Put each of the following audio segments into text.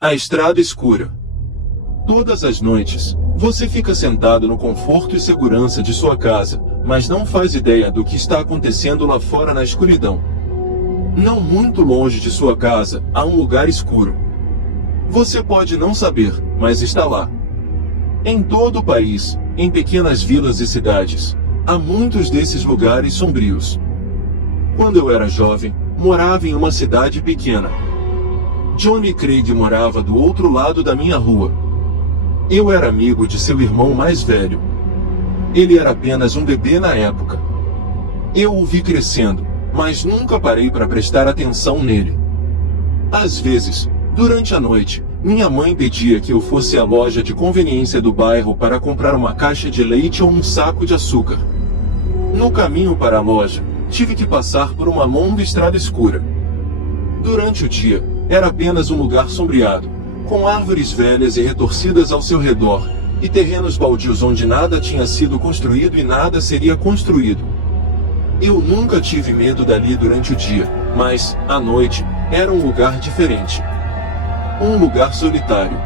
A estrada escura. Todas as noites, você fica sentado no conforto e segurança de sua casa, mas não faz ideia do que está acontecendo lá fora na escuridão. Não muito longe de sua casa, há um lugar escuro. Você pode não saber, mas está lá. Em todo o país, em pequenas vilas e cidades, há muitos desses lugares sombrios. Quando eu era jovem, morava em uma cidade pequena. Johnny Craig morava do outro lado da minha rua. Eu era amigo de seu irmão mais velho. Ele era apenas um bebê na época. Eu o vi crescendo, mas nunca parei para prestar atenção nele. Às vezes, durante a noite, minha mãe pedia que eu fosse à loja de conveniência do bairro para comprar uma caixa de leite ou um saco de açúcar. No caminho para a loja, tive que passar por uma longa estrada escura. Durante o dia, era apenas um lugar sombreado, com árvores velhas e retorcidas ao seu redor, e terrenos baldios onde nada tinha sido construído e nada seria construído. Eu nunca tive medo dali durante o dia, mas, à noite, era um lugar diferente. Um lugar solitário.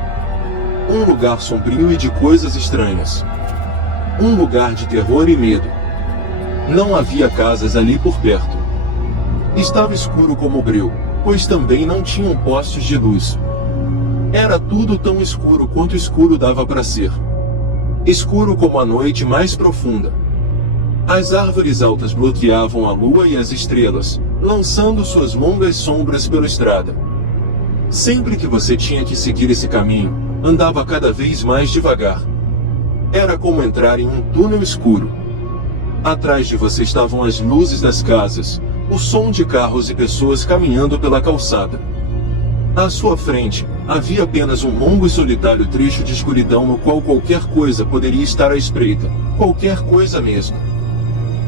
Um lugar sombrio e de coisas estranhas. Um lugar de terror e medo. Não havia casas ali por perto. Estava escuro como o breu, pois também não tinham postes de luz. Era tudo tão escuro quanto escuro dava para ser. Escuro como a noite mais profunda. As árvores altas bloqueavam a lua e as estrelas, lançando suas longas sombras pela estrada. Sempre que você tinha que seguir esse caminho, andava cada vez mais devagar. Era como entrar em um túnel escuro. Atrás de você estavam as luzes das casas, o som de carros e pessoas caminhando pela calçada. À sua frente, havia apenas um longo e solitário trecho de escuridão no qual qualquer coisa poderia estar à espreita, qualquer coisa mesmo.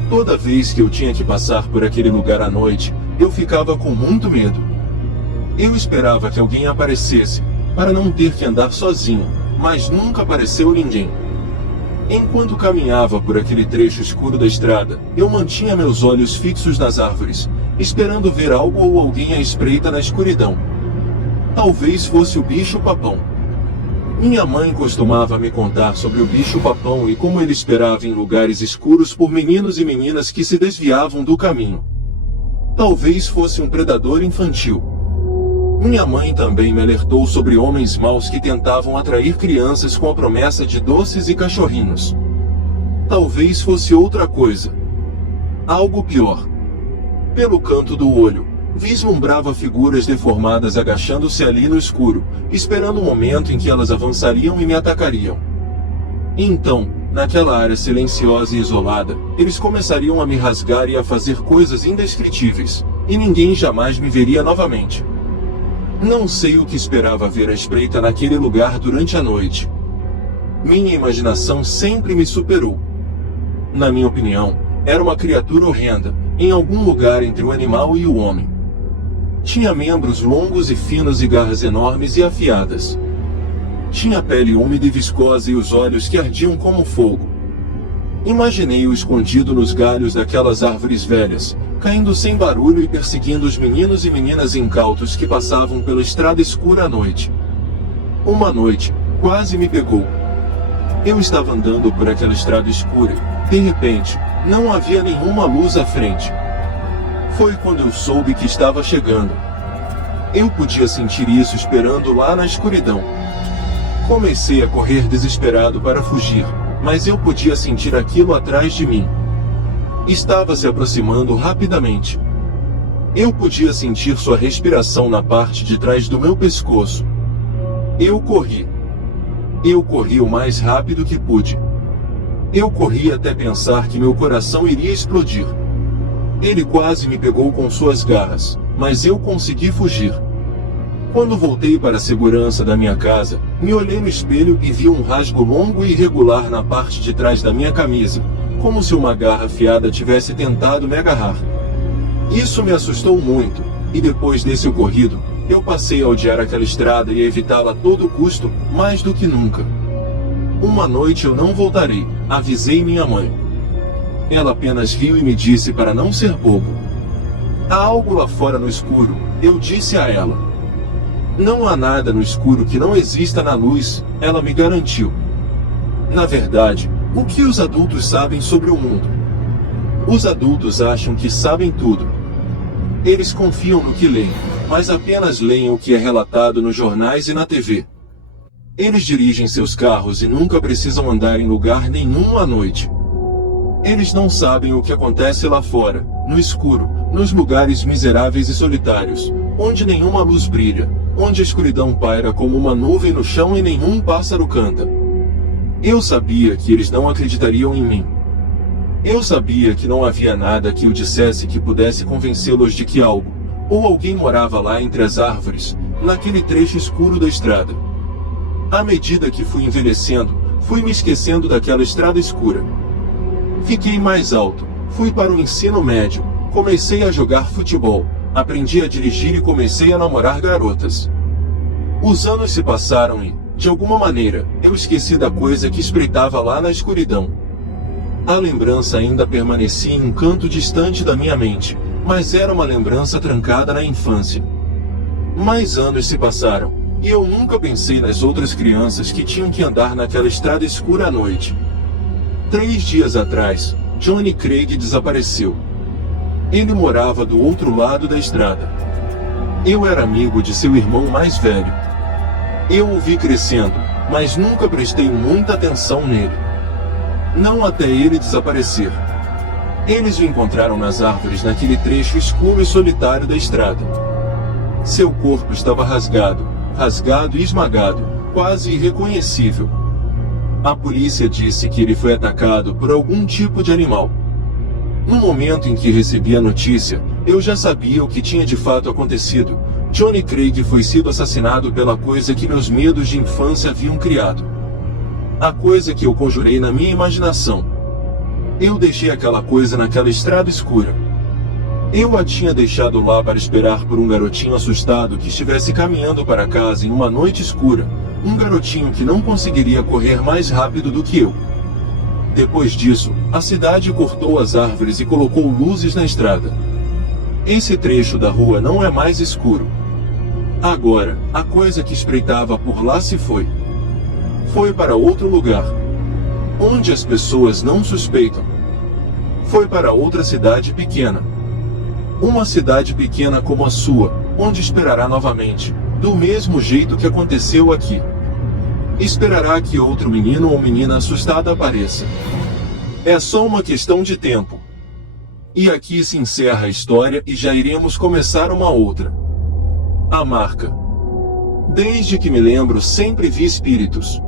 Toda vez que eu tinha que passar por aquele lugar à noite, eu ficava com muito medo. Eu esperava que alguém aparecesse, para não ter que andar sozinho, mas nunca apareceu ninguém. Enquanto caminhava por aquele trecho escuro da estrada, eu mantinha meus olhos fixos nas árvores, esperando ver algo ou alguém à espreita na escuridão. Talvez fosse o bicho-papão. Minha mãe costumava me contar sobre o bicho-papão e como ele esperava em lugares escuros por meninos e meninas que se desviavam do caminho. Talvez fosse um predador infantil. Minha mãe também me alertou sobre homens maus que tentavam atrair crianças com a promessa de doces e cachorrinhos. Talvez fosse outra coisa. Algo pior. Pelo canto do olho, vislumbrava figuras deformadas agachando-se ali no escuro, esperando o momento em que elas avançariam e me atacariam. Então, naquela área silenciosa e isolada, eles começariam a me rasgar e a fazer coisas indescritíveis, e ninguém jamais me veria novamente. Não sei o que esperava ver à espreita naquele lugar durante a noite. Minha imaginação sempre me superou. Na minha opinião, era uma criatura horrenda, em algum lugar entre o animal e o homem. Tinha membros longos e finos e garras enormes e afiadas. Tinha a pele úmida e viscosa e os olhos que ardiam como fogo. Imaginei-o escondido nos galhos daquelas árvores velhas, caindo sem barulho e perseguindo os meninos e meninas incautos que passavam pela estrada escura à noite. Uma noite, quase me pegou. Eu estava andando por aquela estrada escura e, de repente, não havia nenhuma luz à frente. Foi quando eu soube que estava chegando. Eu podia sentir isso esperando lá na escuridão. Comecei a correr desesperado para fugir, mas eu podia sentir aquilo atrás de mim. Estava se aproximando rapidamente. Eu podia sentir sua respiração na parte de trás do meu pescoço. Eu corri. Eu corri o mais rápido que pude. Eu corri até pensar que meu coração iria explodir. Ele quase me pegou com suas garras, mas eu consegui fugir. Quando voltei para a segurança da minha casa, me olhei no espelho e vi um rasgo longo e irregular na parte de trás da minha camisa, como se uma garra afiada tivesse tentado me agarrar. Isso me assustou muito, e depois desse ocorrido, eu passei a odiar aquela estrada e a evitá-la a todo custo, mais do que nunca. Uma noite eu não voltarei, avisei minha mãe. Ela apenas riu e me disse para não ser bobo. Há algo lá fora no escuro, eu disse a ela. Não há nada no escuro que não exista na luz, ela me garantiu. Na verdade, o que os adultos sabem sobre o mundo? Os adultos acham que sabem tudo. Eles confiam no que leem, mas apenas leem o que é relatado nos jornais e na TV. Eles dirigem seus carros e nunca precisam andar em lugar nenhum à noite. Eles não sabem o que acontece lá fora, no escuro, nos lugares miseráveis e solitários, onde nenhuma luz brilha, onde a escuridão paira como uma nuvem no chão e nenhum pássaro canta. Eu sabia que eles não acreditariam em mim. Eu sabia que não havia nada que eu dissesse que pudesse convencê-los de que algo, ou alguém morava lá entre as árvores, naquele trecho escuro da estrada. À medida que fui envelhecendo, fui me esquecendo daquela estrada escura. Fiquei mais alto, fui para o ensino médio, comecei a jogar futebol, aprendi a dirigir e comecei a namorar garotas. Os anos se passaram e, de alguma maneira, eu esqueci da coisa que espreitava lá na escuridão. A lembrança ainda permanecia em um canto distante da minha mente, mas era uma lembrança trancada na infância. Mais anos se passaram, e eu nunca pensei nas outras crianças que tinham que andar naquela estrada escura à noite. 3 dias atrás, Johnny Craig desapareceu. Ele morava do outro lado da estrada. Eu era amigo de seu irmão mais velho. Eu o vi crescendo, mas nunca prestei muita atenção nele. Não até ele desaparecer. Eles o encontraram nas árvores naquele trecho escuro e solitário da estrada. Seu corpo estava rasgado e esmagado, quase irreconhecível. A polícia disse que ele foi atacado por algum tipo de animal. No momento em que recebi a notícia, eu já sabia o que tinha de fato acontecido. Johnny Craig foi sido assassinado pela coisa que meus medos de infância haviam criado. A coisa que eu conjurei na minha imaginação. Eu deixei aquela coisa naquela estrada escura. Eu a tinha deixado lá para esperar por um garotinho assustado que estivesse caminhando para casa em uma noite escura. Um garotinho que não conseguiria correr mais rápido do que eu. Depois disso, a cidade cortou as árvores e colocou luzes na estrada. Esse trecho da rua não é mais escuro. Agora, a coisa que espreitava por lá se foi. Foi para outro lugar, onde as pessoas não suspeitam. Foi para outra cidade pequena. Uma cidade pequena como a sua, onde esperará novamente, do mesmo jeito que aconteceu aqui. Esperará que outro menino ou menina assustada apareça. É só uma questão de tempo. E aqui se encerra a história e já iremos começar uma outra. A marca. Desde que me lembro, sempre vi espíritos.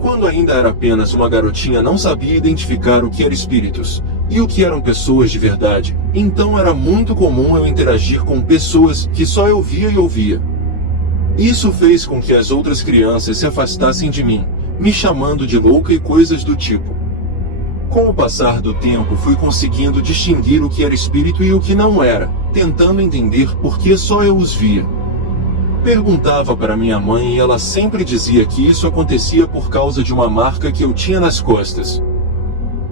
Quando ainda era apenas uma garotinha, não sabia identificar o que eram espíritos e o que eram pessoas de verdade, então era muito comum eu interagir com pessoas que só eu via e ouvia. Isso fez com que as outras crianças se afastassem de mim, me chamando de louca e coisas do tipo. Com o passar do tempo, fui conseguindo distinguir o que era espírito e o que não era, tentando entender por que só eu os via. Perguntava para minha mãe e ela sempre dizia que isso acontecia por causa de uma marca que eu tinha nas costas.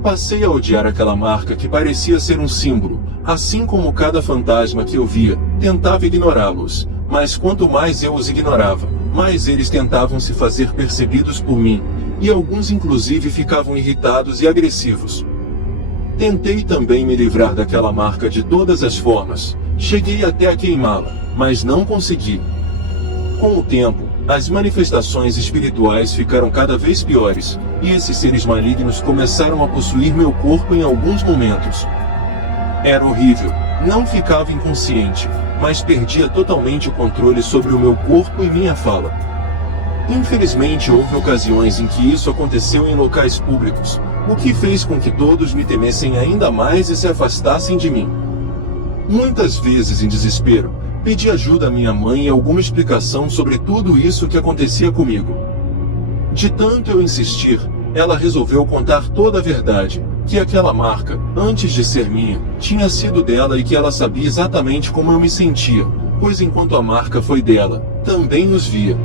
Passei a odiar aquela marca que parecia ser um símbolo, assim como cada fantasma que eu via, tentava ignorá-los, mas quanto mais eu os ignorava, mais eles tentavam se fazer percebidos por mim, e alguns inclusive ficavam irritados e agressivos. Tentei também me livrar daquela marca de todas as formas, cheguei até a queimá-la, mas não consegui. Com o tempo, as manifestações espirituais ficaram cada vez piores, e esses seres malignos começaram a possuir meu corpo em alguns momentos. Era horrível, não ficava inconsciente, mas perdia totalmente o controle sobre o meu corpo e minha fala. Infelizmente houve ocasiões em que isso aconteceu em locais públicos, o que fez com que todos me temessem ainda mais e se afastassem de mim. Muitas vezes, em desespero, pedi ajuda à minha mãe e alguma explicação sobre tudo isso que acontecia comigo. De tanto eu insistir, ela resolveu contar toda a verdade, que aquela marca, antes de ser minha, tinha sido dela e que ela sabia exatamente como eu me sentia, pois enquanto a marca foi dela, também os via.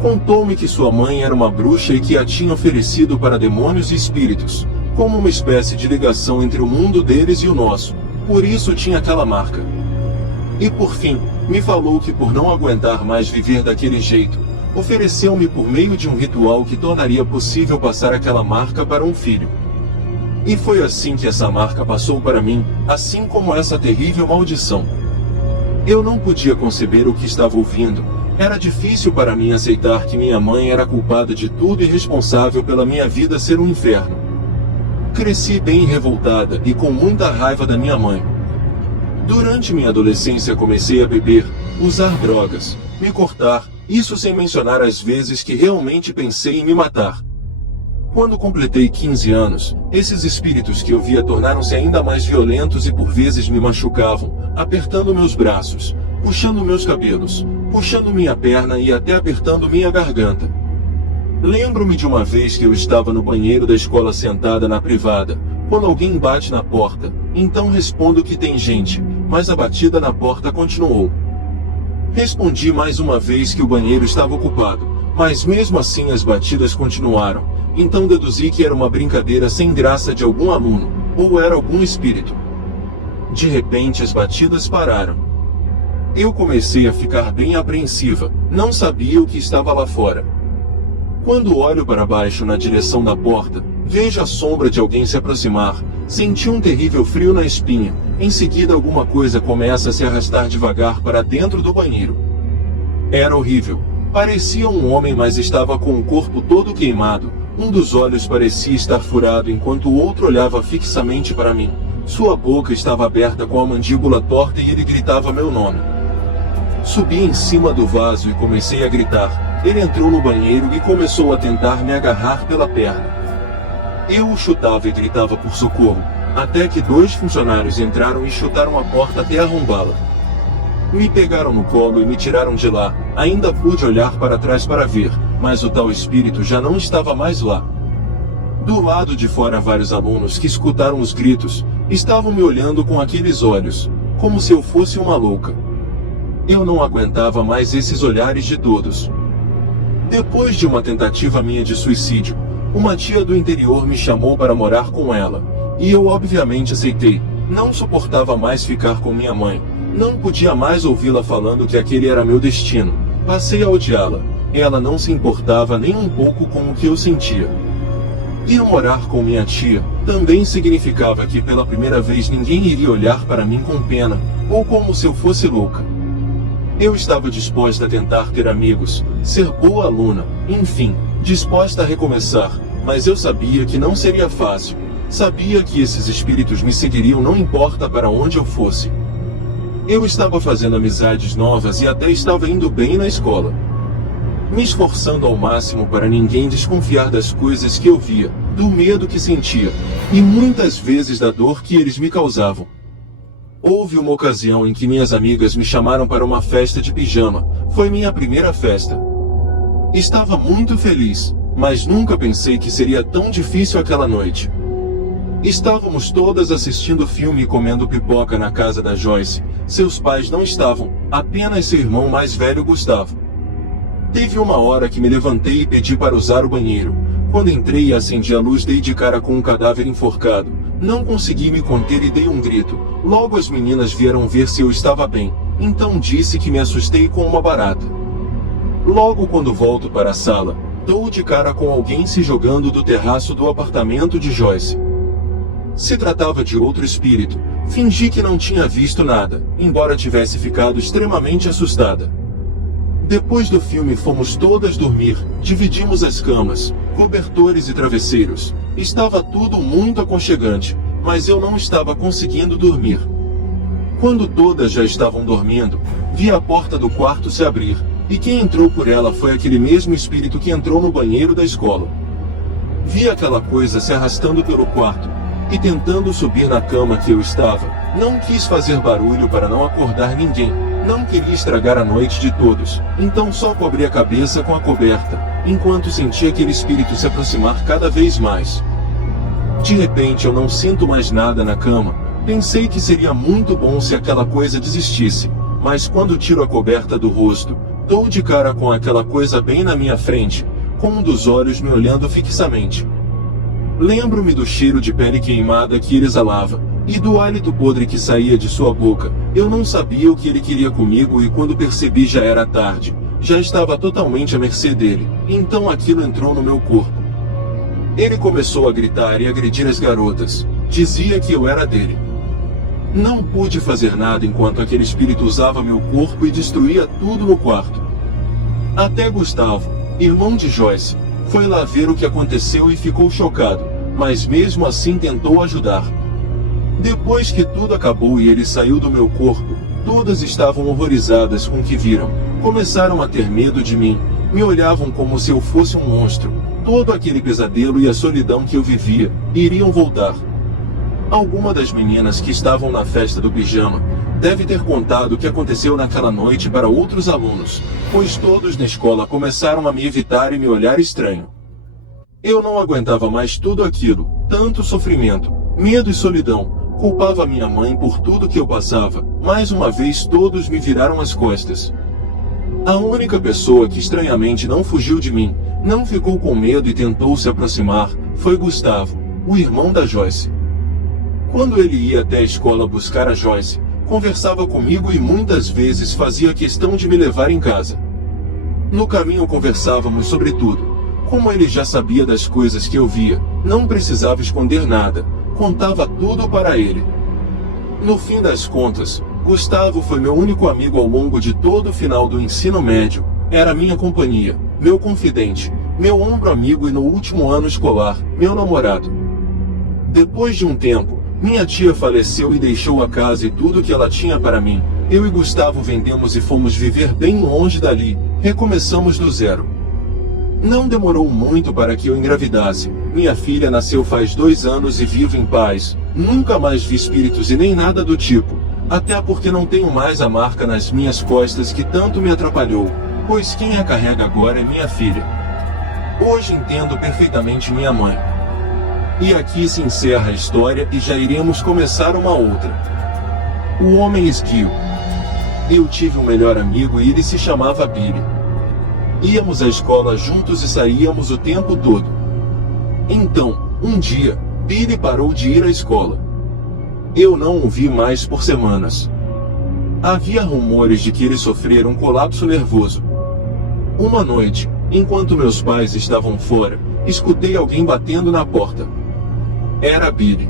Contou-me que sua mãe era uma bruxa e que a tinha oferecido para demônios e espíritos, como uma espécie de ligação entre o mundo deles e o nosso, por isso tinha aquela marca. E por fim, Me falou que por não aguentar mais viver daquele jeito, ofereceu-me por meio de um ritual que tornaria possível passar aquela marca para um filho. E foi assim que essa marca passou para mim, assim como essa terrível maldição. Eu não podia conceber o que estava ouvindo. Era difícil para mim aceitar que minha mãe era culpada de tudo e responsável pela minha vida ser um inferno. Cresci bem revoltada e com muita raiva da minha mãe. Durante minha adolescência comecei a beber, usar drogas, me cortar, isso sem mencionar as vezes que realmente pensei em me matar. Quando completei 15 anos, esses espíritos que eu via tornaram-se ainda mais violentos e por vezes me machucavam, apertando meus braços, puxando meus cabelos, puxando minha perna e até apertando minha garganta. Lembro-me de uma vez que eu estava no banheiro da escola sentada na privada, quando alguém bate na porta, então respondo que tem gente, mas a batida na porta continuou. Respondi mais uma vez que o banheiro estava ocupado, mas mesmo assim as batidas continuaram, então deduzi que era uma brincadeira sem graça de algum aluno, ou era algum espírito. De repente as batidas pararam. Eu comecei a ficar bem apreensiva, não sabia o que estava lá fora. Quando olho para baixo na direção da porta, vejo a sombra de alguém se aproximar, senti um terrível frio na espinha, em seguida alguma coisa começa a se arrastar devagar para dentro do banheiro. Era horrível, parecia um homem mas estava com o corpo todo queimado, um dos olhos parecia estar furado enquanto o outro olhava fixamente para mim, sua boca estava aberta com a mandíbula torta e ele gritava meu nome. Subi em cima do vaso e comecei a gritar. Ele entrou no banheiro e começou a tentar me agarrar pela perna. Eu o chutava e gritava por socorro, até que 2 funcionários entraram e chutaram a porta até arrombá-la. Me pegaram no colo e me tiraram de lá, ainda pude olhar para trás para ver, mas o tal espírito já não estava mais lá. Do lado de fora vários alunos que escutaram os gritos, estavam me olhando com aqueles olhos, como se eu fosse uma louca. Eu não aguentava mais esses olhares de todos. Depois de uma tentativa minha de suicídio, uma tia do interior me chamou para morar com ela, e eu obviamente aceitei. Não suportava mais ficar com minha mãe, não podia mais ouvi-la falando que aquele era meu destino. Passei a odiá-la, ela não se importava nem um pouco com o que eu sentia. Ir morar com minha tia também significava que pela primeira vez ninguém iria olhar para mim com pena, ou como se eu fosse louca. Eu estava disposta a tentar ter amigos, ser boa aluna, enfim, disposta a recomeçar, mas eu sabia que não seria fácil. Sabia que esses espíritos me seguiriam não importa para onde eu fosse. Eu estava fazendo amizades novas e até estava indo bem na escola. Me esforçando ao máximo para ninguém desconfiar das coisas que eu via, do medo que sentia, e muitas vezes da dor que eles me causavam. Houve uma ocasião em que minhas amigas me chamaram para uma festa de pijama. Foi minha primeira festa. Estava muito feliz, mas nunca pensei que seria tão difícil aquela noite. Estávamos todas assistindo filme e comendo pipoca na casa da Joyce. Seus pais não estavam, apenas seu irmão mais velho Gustavo. Teve uma hora que me levantei e pedi para usar o banheiro. Quando entrei e acendi a luz, dei de cara com um cadáver enforcado. Não consegui me conter e dei um grito. Logo as meninas vieram ver se eu estava bem, então disse que me assustei com uma barata. Logo quando volto para a sala, dou de cara com alguém se jogando do terraço do apartamento de Joyce. Se tratava de outro espírito. Fingi que não tinha visto nada, embora tivesse ficado extremamente assustada. Depois do filme fomos todas dormir, dividimos as camas, cobertores e travesseiros. Estava tudo muito aconchegante, mas eu não estava conseguindo dormir. Quando todas já estavam dormindo, vi a porta do quarto se abrir, e quem entrou por ela foi aquele mesmo espírito que entrou no banheiro da escola. Vi aquela coisa se arrastando pelo quarto, e tentando subir na cama que eu estava. Não quis fazer barulho para não acordar ninguém. Não queria estragar a noite de todos, então só cobri a cabeça com a coberta, enquanto sentia aquele espírito se aproximar cada vez mais. De repente eu não sinto mais nada na cama. Pensei que seria muito bom se aquela coisa desistisse, mas quando tiro a coberta do rosto, dou de cara com aquela coisa bem na minha frente, com um dos olhos me olhando fixamente. Lembro-me do cheiro de pele queimada que ele exalava, E do hálito podre que saía de sua boca, eu não sabia o que ele queria comigo e quando percebi já era tarde. Já estava totalmente à mercê dele, então aquilo entrou no meu corpo. Ele começou a gritar e agredir as garotas. Dizia que eu era dele. Não pude fazer nada enquanto aquele espírito usava meu corpo e destruía tudo no quarto. Até Gustavo, irmão de Joyce, foi lá ver o que aconteceu e ficou chocado, mas mesmo assim tentou ajudar. Depois que tudo acabou e ele saiu do meu corpo, todas estavam horrorizadas com o que viram. Começaram a ter medo de mim, me olhavam como se eu fosse um monstro. Todo aquele pesadelo e a solidão que eu vivia iriam voltar. Alguma das meninas que estavam na festa do pijama deve ter contado o que aconteceu naquela noite para outros alunos, pois todos na escola começaram a me evitar e me olhar estranho. Eu não aguentava mais tudo aquilo, tanto sofrimento, medo e solidão. Culpava minha mãe por tudo que eu passava. Mais uma vez todos me viraram as costas. A única pessoa que estranhamente não fugiu de mim, não ficou com medo e tentou se aproximar, foi Gustavo, o irmão da Joyce. Quando ele ia até a escola buscar a Joyce, conversava comigo e muitas vezes fazia questão de me levar em casa. No caminho conversávamos sobre tudo. Como ele já sabia das coisas que eu via, não precisava esconder nada. Contava tudo para ele. No fim das contas, Gustavo foi meu único amigo ao longo de todo o final do ensino médio. Era minha companhia, meu confidente, meu ombro amigo e no último ano escolar, meu namorado. Depois de um tempo, minha tia faleceu e deixou a casa e tudo que ela tinha para mim. Eu e Gustavo vendemos e fomos viver bem longe dali. Recomeçamos do zero. Não demorou muito para que eu engravidasse. Minha filha nasceu faz 2 anos e vivo em paz. Nunca mais vi espíritos e nem nada do tipo. Até porque não tenho mais a marca nas minhas costas que tanto me atrapalhou, pois quem a carrega agora é minha filha. Hoje entendo perfeitamente minha mãe. E aqui se encerra a história e já iremos começar uma outra. O homem esguio. Eu tive um melhor amigo e ele se chamava Billy. Íamos à escola juntos e saíamos o tempo todo. Então, um dia, Billy parou de ir à escola. Eu não o vi mais por semanas. Havia rumores de que ele sofrera um colapso nervoso. Uma noite, enquanto meus pais estavam fora, escutei alguém batendo na porta. Era Billy.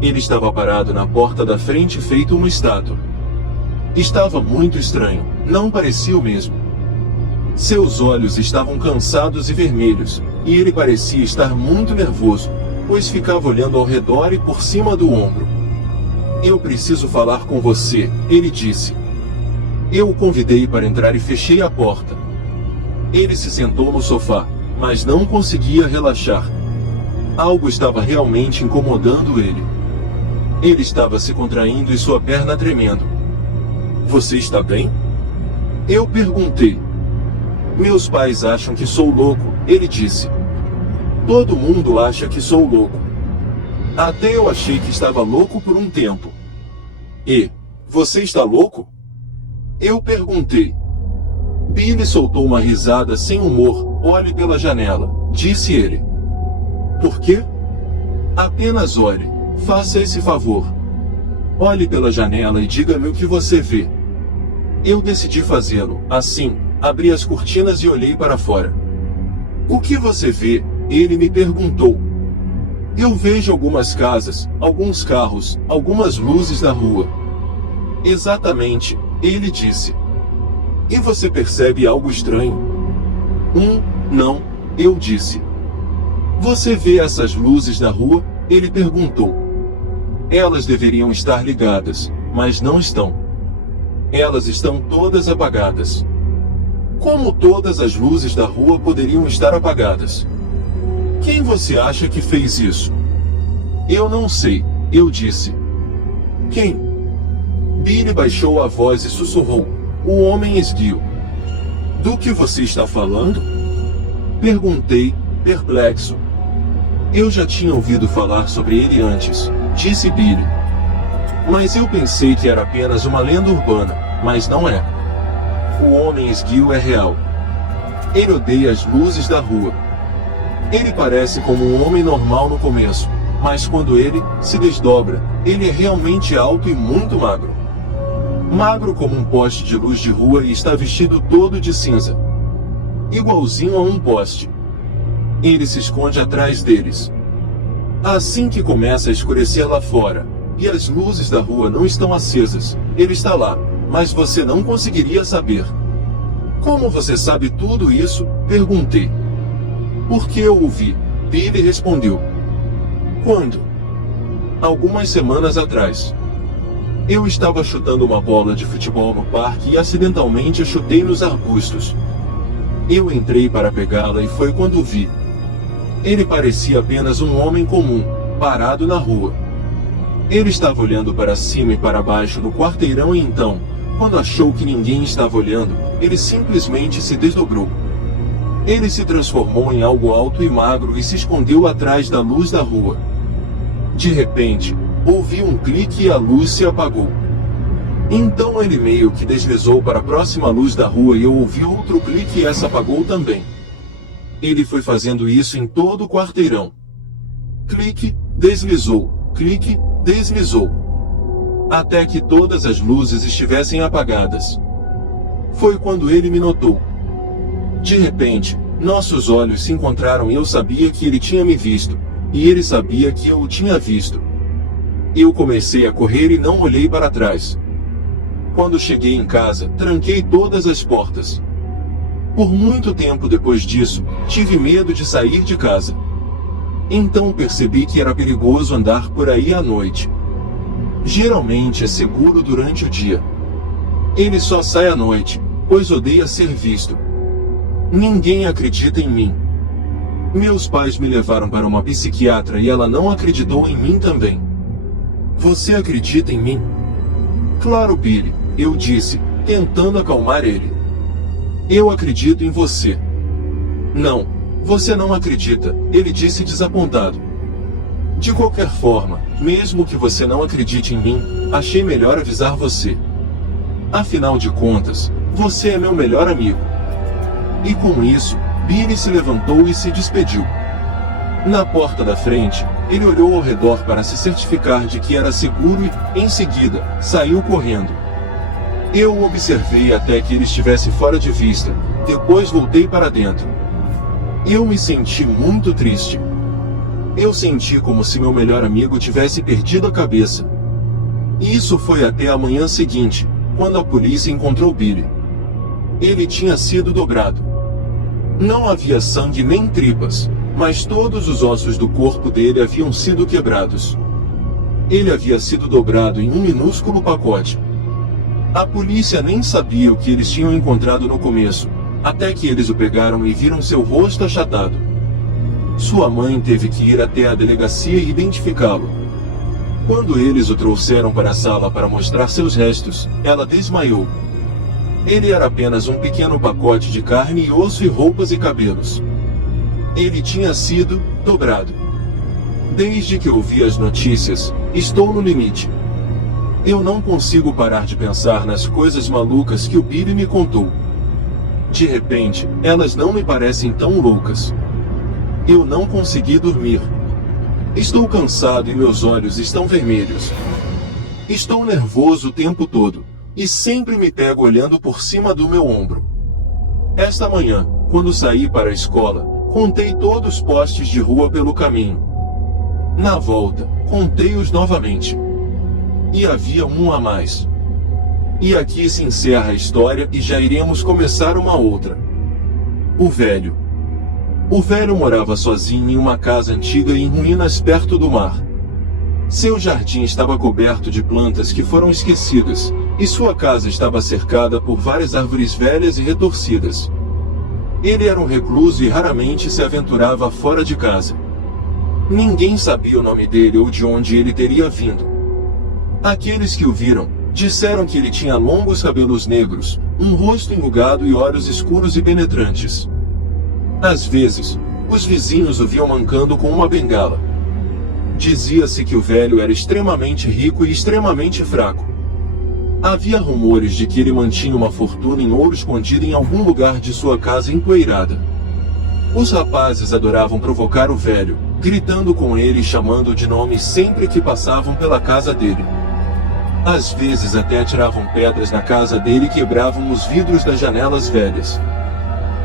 Ele estava parado na porta da frente feito uma estátua. Estava muito estranho, não parecia o mesmo. Seus olhos estavam cansados e vermelhos, e ele parecia estar muito nervoso, pois ficava olhando ao redor e por cima do ombro. Eu preciso falar com você, ele disse. Eu o convidei para entrar e fechei a porta. Ele se sentou no sofá, mas não conseguia relaxar. Algo estava realmente incomodando ele. Ele estava se contraindo e sua perna tremendo. Você está bem? Eu perguntei. Meus pais acham que sou louco, ele disse. Todo mundo acha que sou louco. Até eu achei que estava louco por um tempo. E, você está louco? Eu perguntei. Billy soltou uma risada sem humor. Olhe pela janela, disse ele. Por quê? Apenas olhe, faça esse favor. Olhe pela janela e diga-me o que você vê. Eu decidi fazê-lo, assim. Abri as cortinas e olhei para fora. O que você vê? Ele me perguntou. Eu vejo algumas casas, alguns carros, algumas luzes na rua. Exatamente, ele disse. E você percebe algo estranho? Não, eu disse. Você vê essas luzes na rua? Ele perguntou. Elas deveriam estar ligadas, mas não estão. Elas estão todas apagadas. Como todas as luzes da rua poderiam estar apagadas? Quem você acha que fez isso? Eu não sei, eu disse. Quem? Billy baixou a voz e sussurrou. O homem esguio. Do que você está falando? Perguntei, perplexo. Eu já tinha ouvido falar sobre ele antes, disse Billy. Mas eu pensei que era apenas uma lenda urbana, mas não é. O homem esguio é real. Ele odeia as luzes da rua. Ele parece como um homem normal no começo, mas quando ele se desdobra, ele é realmente alto e muito magro. Magro como um poste de luz de rua e está vestido todo de cinza. Igualzinho a um poste. Ele se esconde atrás deles. Assim que começa a escurecer lá fora, e as luzes da rua não estão acesas, ele está lá, mas você não conseguiria saber. Como você sabe tudo isso? Perguntei. Porque eu ouvi, Billy respondeu. Quando? Algumas semanas atrás. Eu estava chutando uma bola de futebol no parque e acidentalmente a chutei nos arbustos. Eu entrei para pegá-la e foi quando vi. Ele parecia apenas um homem comum, parado na rua. Ele estava olhando para cima e para baixo no quarteirão e então, quando achou que ninguém estava olhando, ele simplesmente se desdobrou. Ele se transformou em algo alto e magro e se escondeu atrás da luz da rua. De repente, ouvi um clique e a luz se apagou. Então ele meio que deslizou para a próxima luz da rua e eu ouvi outro clique e essa apagou também. Ele foi fazendo isso em todo o quarteirão. Clique, deslizou, clique, deslizou. Até que todas as luzes estivessem apagadas. Foi quando ele me notou. De repente, nossos olhos se encontraram e eu sabia que ele tinha me visto, e ele sabia que eu o tinha visto. Eu comecei a correr e não olhei para trás. Quando cheguei em casa, tranquei todas as portas. Por muito tempo depois disso, tive medo de sair de casa. Então percebi que era perigoso andar por aí à noite. Geralmente é seguro durante o dia. Ele só sai à noite, pois odeia ser visto. Ninguém acredita em mim. Meus pais me levaram para uma psiquiatra e ela não acreditou em mim também. Você acredita em mim? Claro, Billy, eu disse, tentando acalmar ele. Eu acredito em você. Não, você não acredita, ele disse desapontado. De qualquer forma, mesmo que você não acredite em mim, achei melhor avisar você. Afinal de contas, você é meu melhor amigo. E com isso, Billy se levantou e se despediu. Na porta da frente, ele olhou ao redor para se certificar de que era seguro e, em seguida, saiu correndo. Eu o observei até que ele estivesse fora de vista, depois voltei para dentro. Eu me senti muito triste. Eu senti como se meu melhor amigo tivesse perdido a cabeça. Isso foi até a manhã seguinte, quando a polícia encontrou Billy. Ele tinha sido dobrado. Não havia sangue nem tripas, mas todos os ossos do corpo dele haviam sido quebrados. Ele havia sido dobrado em um minúsculo pacote. A polícia nem sabia o que eles tinham encontrado no começo, até que eles o pegaram e viram seu rosto achatado. Sua mãe teve que ir até a delegacia e identificá-lo. Quando eles o trouxeram para a sala para mostrar seus restos, ela desmaiou. Ele era apenas um pequeno pacote de carne e osso e roupas e cabelos. Ele tinha sido dobrado. Desde que ouvi as notícias, estou no limite. Eu não consigo parar de pensar nas coisas malucas que o Billy me contou. De repente, elas não me parecem tão loucas. Eu não consegui dormir. Estou cansado e meus olhos estão vermelhos. Estou nervoso o tempo todo, e sempre me pego olhando por cima do meu ombro. Esta manhã, quando saí para a escola, contei todos os postes de rua pelo caminho. Na volta, contei-os novamente. E havia um a mais. E aqui se encerra a história e já iremos começar uma outra. O velho. O velho morava sozinho em uma casa antiga em ruínas perto do mar. Seu jardim estava coberto de plantas que foram esquecidas, e sua casa estava cercada por várias árvores velhas e retorcidas. Ele era um recluso e raramente se aventurava fora de casa. Ninguém sabia o nome dele ou de onde ele teria vindo. Aqueles que o viram, disseram que ele tinha longos cabelos negros, um rosto enrugado e olhos escuros e penetrantes. Às vezes, os vizinhos o viam mancando com uma bengala. Dizia-se que o velho era extremamente rico e extremamente fraco. Havia rumores de que ele mantinha uma fortuna em ouro escondida em algum lugar de sua casa empoeirada. Os rapazes adoravam provocar o velho, gritando com ele e chamando-o de nomes sempre que passavam pela casa dele. Às vezes até atiravam pedras na casa dele e quebravam os vidros das janelas velhas.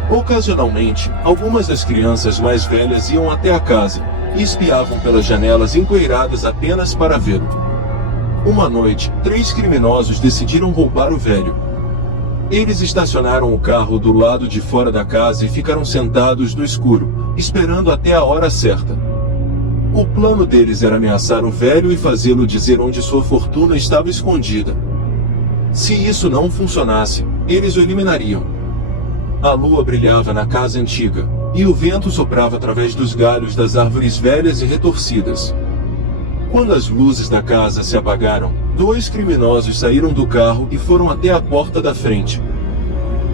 Ocasionalmente, algumas das crianças mais velhas iam até a casa e espiavam pelas janelas empoeiradas apenas para vê-lo. Uma noite, 3 criminosos decidiram roubar o velho. Eles estacionaram o carro do lado de fora da casa e ficaram sentados no escuro, esperando até a hora certa. O plano deles era ameaçar o velho e fazê-lo dizer onde sua fortuna estava escondida. Se isso não funcionasse, eles o eliminariam. A lua brilhava na casa antiga, e o vento soprava através dos galhos das árvores velhas e retorcidas. Quando as luzes da casa se apagaram, 2 criminosos saíram do carro e foram até a porta da frente.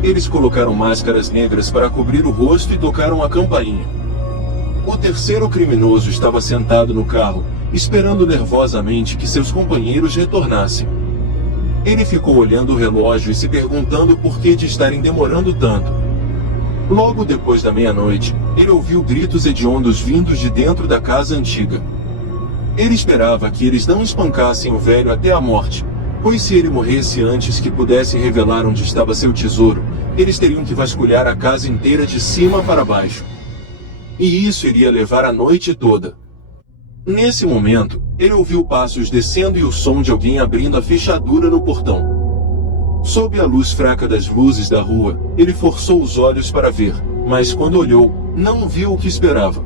Eles colocaram máscaras negras para cobrir o rosto e tocaram a campainha. O terceiro criminoso estava sentado no carro, esperando nervosamente que seus companheiros retornassem. Ele ficou olhando o relógio e se perguntando por que de estarem demorando tanto. Logo depois da meia-noite, ele ouviu gritos hediondos vindos de dentro da casa antiga. Ele esperava que eles não espancassem o velho até a morte, pois se ele morresse antes que pudesse revelar onde estava seu tesouro, eles teriam que vasculhar a casa inteira de cima para baixo. E isso iria levar a noite toda. Nesse momento, ele ouviu passos descendo e o som de alguém abrindo a fechadura no portão. Sob a luz fraca das luzes da rua, ele forçou os olhos para ver, mas quando olhou, não viu o que esperava.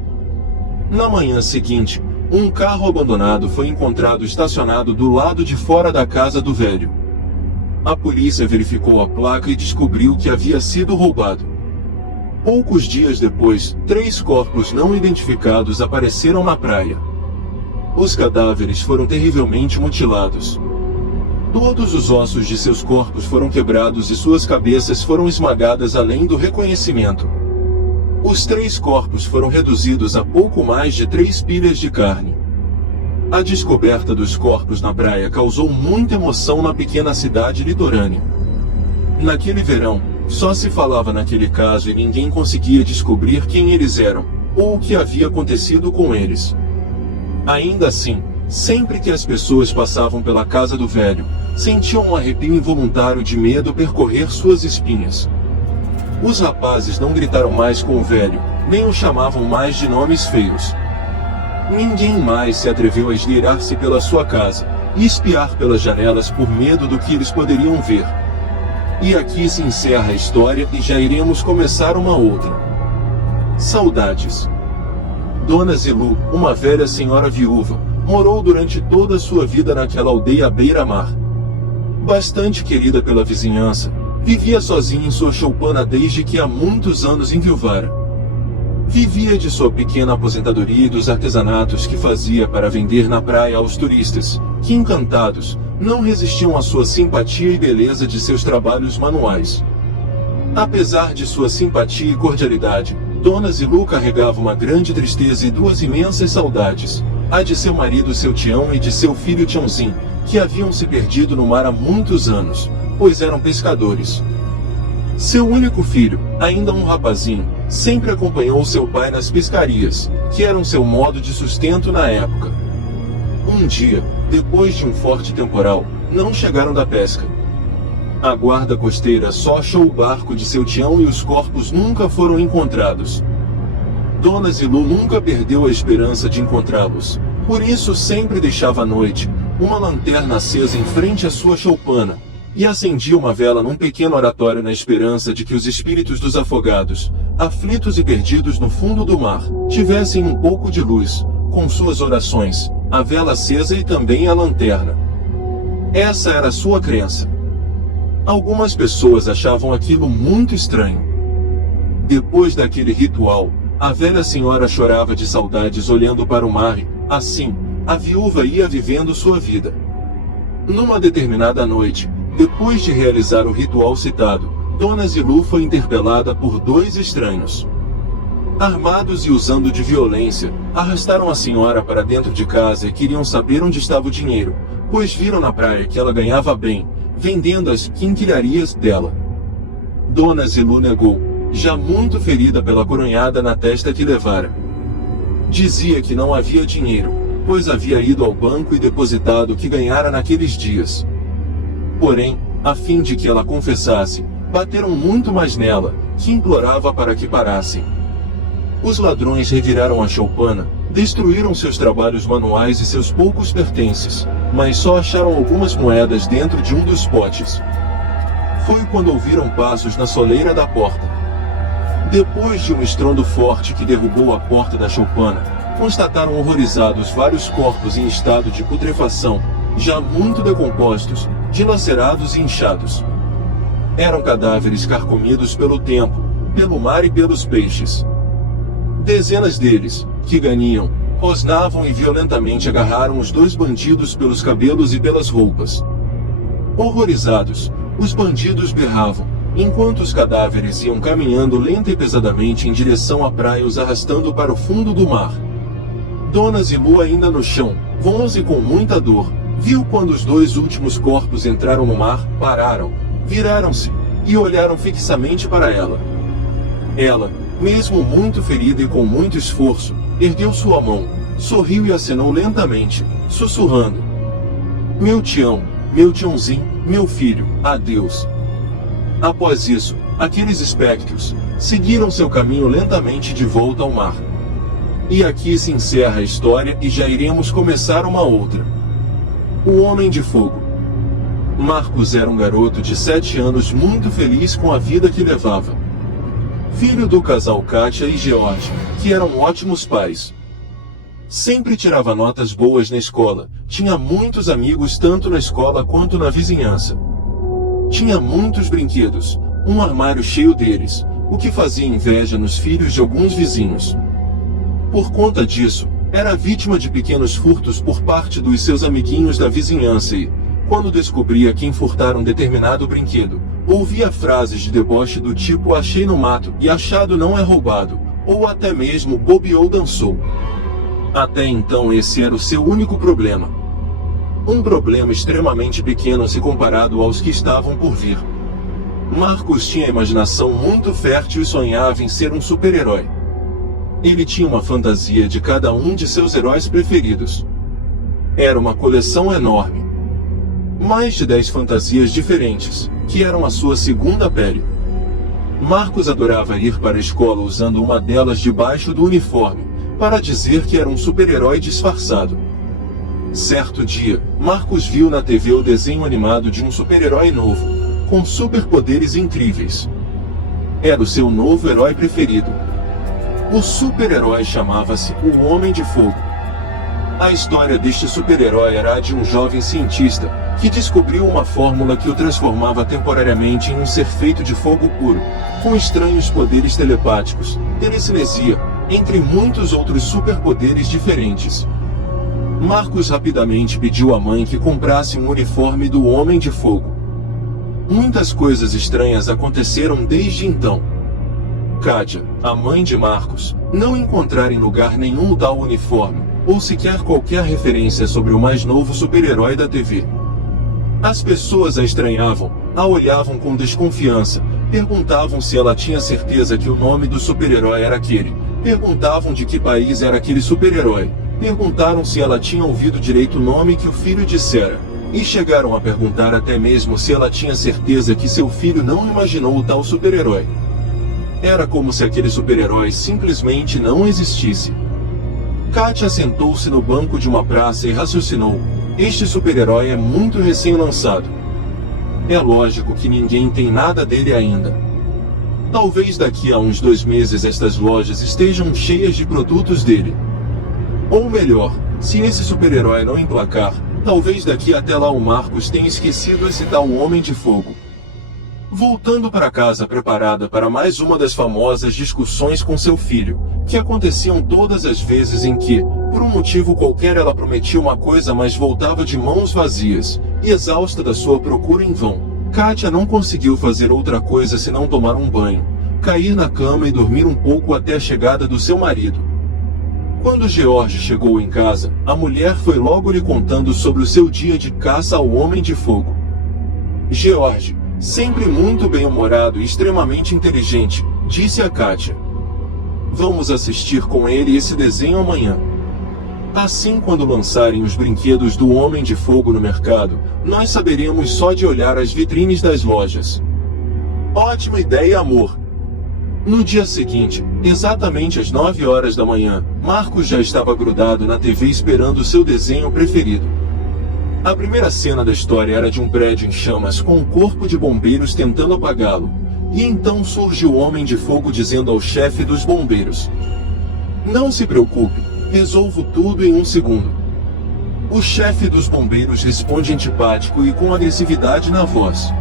Na manhã seguinte, um carro abandonado foi encontrado estacionado do lado de fora da casa do velho. A polícia verificou a placa e descobriu que havia sido roubado. Poucos dias depois, 3 corpos não identificados apareceram na praia. Os cadáveres foram terrivelmente mutilados. Todos os ossos de seus corpos foram quebrados e suas cabeças foram esmagadas além do reconhecimento. Os 3 corpos foram reduzidos a pouco mais de 3 pilhas de carne. A descoberta dos corpos na praia causou muita emoção na pequena cidade litorânea. Naquele verão, só se falava naquele caso e ninguém conseguia descobrir quem eles eram, ou o que havia acontecido com eles. Ainda assim, sempre que as pessoas passavam pela casa do velho, sentiam um arrepio involuntário de medo percorrer suas espinhas. Os rapazes não gritaram mais com o velho, nem o chamavam mais de nomes feios. Ninguém mais se atreveu a esgueirar-se pela sua casa e espiar pelas janelas por medo do que eles poderiam ver. E aqui se encerra a história e já iremos começar uma outra. Saudades. Dona Zilu, uma velha senhora viúva, morou durante toda a sua vida naquela aldeia à beira-mar. Bastante querida pela vizinhança, vivia sozinha em sua choupana desde que há muitos anos enviuvara. Vivia de sua pequena aposentadoria e dos artesanatos que fazia para vender na praia aos turistas, que encantados, não resistiam à sua simpatia e beleza de seus trabalhos manuais. Apesar de sua simpatia e cordialidade, Dona Zilu carregava uma grande tristeza e 2 imensas saudades, a de seu marido seu Tião e de seu filho Tiãozinho, que haviam se perdido no mar há muitos anos, pois eram pescadores. Seu único filho, ainda um rapazinho, sempre acompanhou seu pai nas pescarias, que eram seu modo de sustento na época. Um dia, depois de um forte temporal, não chegaram da pesca. A guarda costeira só achou o barco de seu Tião e os corpos nunca foram encontrados. Dona Zilu nunca perdeu a esperança de encontrá-los, por isso sempre deixava à noite uma lanterna acesa em frente à sua choupana, e acendia uma vela num pequeno oratório na esperança de que os espíritos dos afogados, aflitos e perdidos no fundo do mar, tivessem um pouco de luz, com suas orações, a vela acesa e também a lanterna. Essa era a sua crença. Algumas pessoas achavam aquilo muito estranho. Depois daquele ritual, a velha senhora chorava de saudades olhando para o mar e, assim, a viúva ia vivendo sua vida. Numa determinada noite, depois de realizar o ritual citado, Dona Zilu foi interpelada por 2 estranhos. Armados e usando de violência, arrastaram a senhora para dentro de casa e queriam saber onde estava o dinheiro, pois viram na praia que ela ganhava bem, vendendo as quinquilharias dela. Dona Zilu negou, já muito ferida pela coronhada na testa que levara. Dizia que não havia dinheiro, pois havia ido ao banco e depositado o que ganhara naqueles dias. Porém, a fim de que ela confessasse, bateram muito mais nela, que implorava para que parassem. Os ladrões reviraram a choupana, destruíram seus trabalhos manuais e seus poucos pertences, mas só acharam algumas moedas dentro de um dos potes. Foi quando ouviram passos na soleira da porta. Depois de um estrondo forte que derrubou a porta da choupana, constataram horrorizados vários corpos em estado de putrefação, já muito decompostos, dilacerados e inchados. Eram cadáveres carcomidos pelo tempo, pelo mar e pelos peixes. Dezenas deles, que ganiam, rosnavam e violentamente agarraram os dois bandidos pelos cabelos e pelas roupas. Horrorizados, os bandidos berravam, enquanto os cadáveres iam caminhando lenta e pesadamente em direção à praia, os arrastando para o fundo do mar. Dona Zilu, ainda no chão, vonze e com muita dor, viu quando os dois últimos corpos entraram no mar, pararam, viraram-se e olharam fixamente para ela. Ela, mesmo muito ferida e com muito esforço, ergueu sua mão, sorriu e acenou lentamente, sussurrando: Meu tião, meu tiãozinho, meu filho, adeus. Após isso, aqueles espectros seguiram seu caminho lentamente de volta ao mar. E aqui se encerra a história e já iremos começar uma outra. O Homem de Fogo. Marcos era um garoto de 7 anos muito feliz com a vida que levava. Filho do casal Kátia e George, que eram ótimos pais. Sempre tirava notas boas na escola, tinha muitos amigos tanto na escola quanto na vizinhança. Tinha muitos brinquedos, um armário cheio deles, o que fazia inveja nos filhos de alguns vizinhos. Por conta disso, era vítima de pequenos furtos por parte dos seus amiguinhos da vizinhança e, quando descobria quem furtara um determinado brinquedo, ouvia frases de deboche do tipo achei no mato e achado não é roubado, ou até mesmo bobeou dançou. Até então esse era o seu único problema. Um problema extremamente pequeno se comparado aos que estavam por vir. Marcos tinha a imaginação muito fértil e sonhava em ser um super-herói. Ele tinha uma fantasia de cada um de seus heróis preferidos. Era uma coleção enorme. Mais de 10 fantasias diferentes, que eram a sua segunda pele. Marcos adorava ir para a escola usando uma delas debaixo do uniforme, para dizer que era um super-herói disfarçado. Certo dia, Marcos viu na TV o desenho animado de um super-herói novo, com superpoderes incríveis. Era o seu novo herói preferido. O super-herói chamava-se o Homem de Fogo. A história deste super-herói era a de um jovem cientista, que descobriu uma fórmula que o transformava temporariamente em um ser feito de fogo puro, com estranhos poderes telepáticos, telecinesia, entre muitos outros superpoderes diferentes. Marcos rapidamente pediu à mãe que comprasse um uniforme do Homem de Fogo. Muitas coisas estranhas aconteceram desde então. Kátia, a mãe de Marcos, não encontrara em lugar nenhum o tal uniforme, ou sequer qualquer referência sobre o mais novo super-herói da TV. As pessoas a estranhavam, a olhavam com desconfiança, perguntavam se ela tinha certeza que o nome do super-herói era aquele, perguntavam de que país era aquele super-herói, perguntaram se ela tinha ouvido direito o nome que o filho dissera, e chegaram a perguntar até mesmo se ela tinha certeza que seu filho não imaginou o tal super-herói. Era como se aquele super-herói simplesmente não existisse. Kátia sentou-se no banco de uma praça e raciocinou: este super-herói é muito recém-lançado. É lógico que ninguém tem nada dele ainda. Talvez daqui a uns 2 meses estas lojas estejam cheias de produtos dele. Ou melhor, se esse super-herói não emplacar, talvez daqui até lá o Marcos tenha esquecido esse tal Homem de Fogo. Voltando para casa preparada para mais uma das famosas discussões com seu filho, que aconteciam todas as vezes em que, por um motivo qualquer, ela prometia uma coisa mas voltava de mãos vazias, e exausta da sua procura em vão, Kátia não conseguiu fazer outra coisa senão tomar um banho, cair na cama e dormir um pouco até a chegada do seu marido. Quando George chegou em casa, a mulher foi logo lhe contando sobre o seu dia de caça ao Homem de Fogo. George, sempre muito bem-humorado e extremamente inteligente, disse a Kátia. Vamos assistir com ele esse desenho amanhã. Assim, quando lançarem os brinquedos do Homem de Fogo no mercado, nós saberemos só de olhar as vitrines das lojas. Ótima ideia, amor! No dia seguinte, exatamente às 9 horas da manhã, Marcos já estava grudado na TV esperando seu desenho preferido. A primeira cena da história era de um prédio em chamas com um corpo de bombeiros tentando apagá-lo, e então surge o Homem de Fogo dizendo ao chefe dos bombeiros: "Não se preocupe, resolvo tudo em um segundo." O chefe dos bombeiros responde antipático e com agressividade na voz: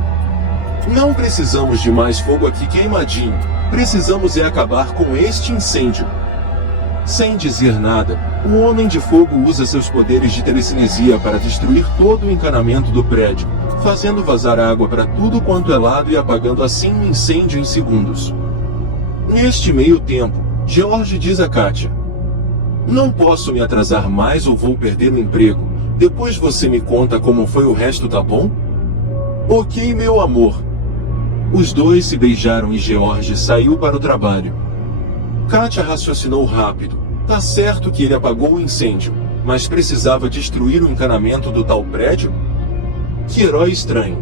"Não precisamos de mais fogo aqui queimadinho, precisamos é acabar com este incêndio." Sem dizer nada, o Homem de Fogo usa seus poderes de telecinesia para destruir todo o encanamento do prédio, fazendo vazar água para tudo quanto é lado e apagando assim o incêndio em segundos. Neste meio tempo, George diz a Kátia: "Não posso me atrasar mais ou vou perder o emprego, depois você me conta como foi o resto, tá bom?" "Ok, meu amor." Os dois se beijaram e George saiu para o trabalho. Kátia raciocinou rápido. Tá certo que ele apagou o incêndio, mas precisava destruir o encanamento do tal prédio? Que herói estranho.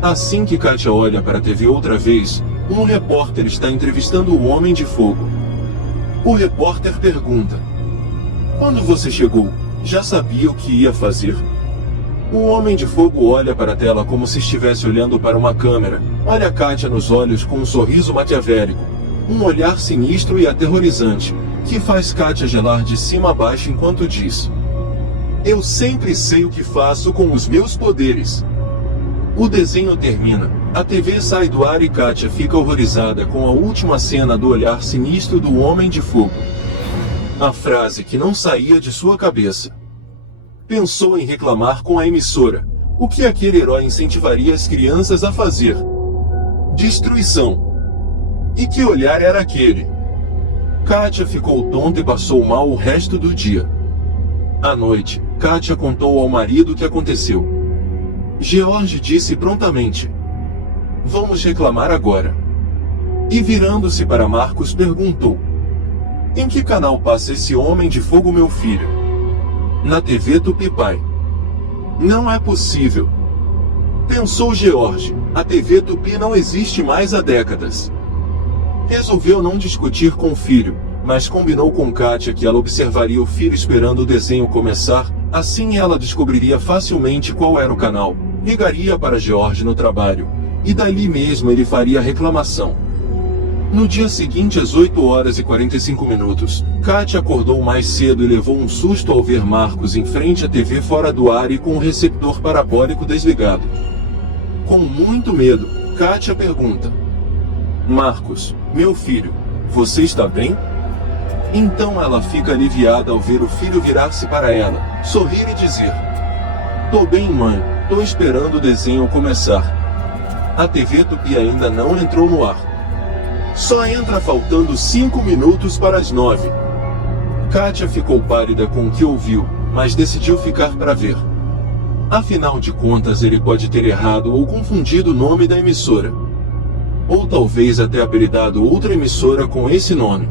Assim que Kátia olha para a TV outra vez, um repórter está entrevistando o Homem de Fogo. O repórter pergunta: "Quando você chegou, já sabia o que ia fazer?" O Homem de Fogo olha para a tela como se estivesse olhando para uma câmera, olha Kátia nos olhos com um sorriso maquiavélico, um olhar sinistro e aterrorizante, que faz Kátia gelar de cima a baixo enquanto diz: "Eu sempre sei o que faço com os meus poderes." O desenho termina, a TV sai do ar e Kátia fica horrorizada com a última cena do olhar sinistro do Homem de Fogo. A frase que não saía de sua cabeça. Pensou em reclamar com a emissora. O que aquele herói incentivaria as crianças a fazer? Destruição. E que olhar era aquele? Kátia ficou tonta e passou mal o resto do dia. À noite, Kátia contou ao marido o que aconteceu. George disse prontamente: "Vamos reclamar agora." E virando-se para Marcos perguntou: "Em que canal passa esse Homem de Fogo, meu filho?" "Na TV Tupi, pai." "Não é possível." Pensou George, a TV Tupi não existe mais há décadas. Resolveu não discutir com o filho, mas combinou com Kátia que ela observaria o filho esperando o desenho começar, assim ela descobriria facilmente qual era o canal, ligaria para George no trabalho, e dali mesmo ele faria a reclamação. No dia seguinte às 8h45, Kátia acordou mais cedo e levou um susto ao ver Marcos em frente à TV fora do ar e com o receptor parabólico desligado. Com muito medo, Kátia pergunta: "Marcos, meu filho, você está bem?" Então ela fica aliviada ao ver o filho virar-se para ela, sorrir e dizer: "Tô bem, mãe, tô esperando o desenho começar." A TV Tupi ainda não entrou no ar. Só entra faltando 5 minutos para as 9. Kátia ficou pálida com o que ouviu, mas decidiu ficar para ver. Afinal de contas, ele pode ter errado ou confundido o nome da emissora. Ou talvez até apelidado outra emissora com esse nome.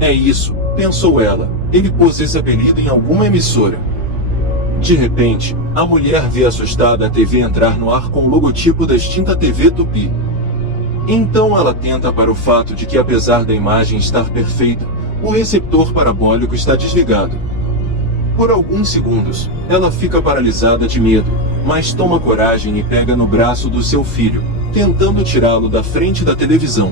É isso, pensou ela, ele pôs esse apelido em alguma emissora. De repente, a mulher vê assustada a TV entrar no ar com o logotipo da extinta TV Tupi. Então ela atenta para o fato de que, apesar da imagem estar perfeita, o receptor parabólico está desligado. Por alguns segundos, ela fica paralisada de medo, mas toma coragem e pega no braço do seu filho, tentando tirá-lo da frente da televisão.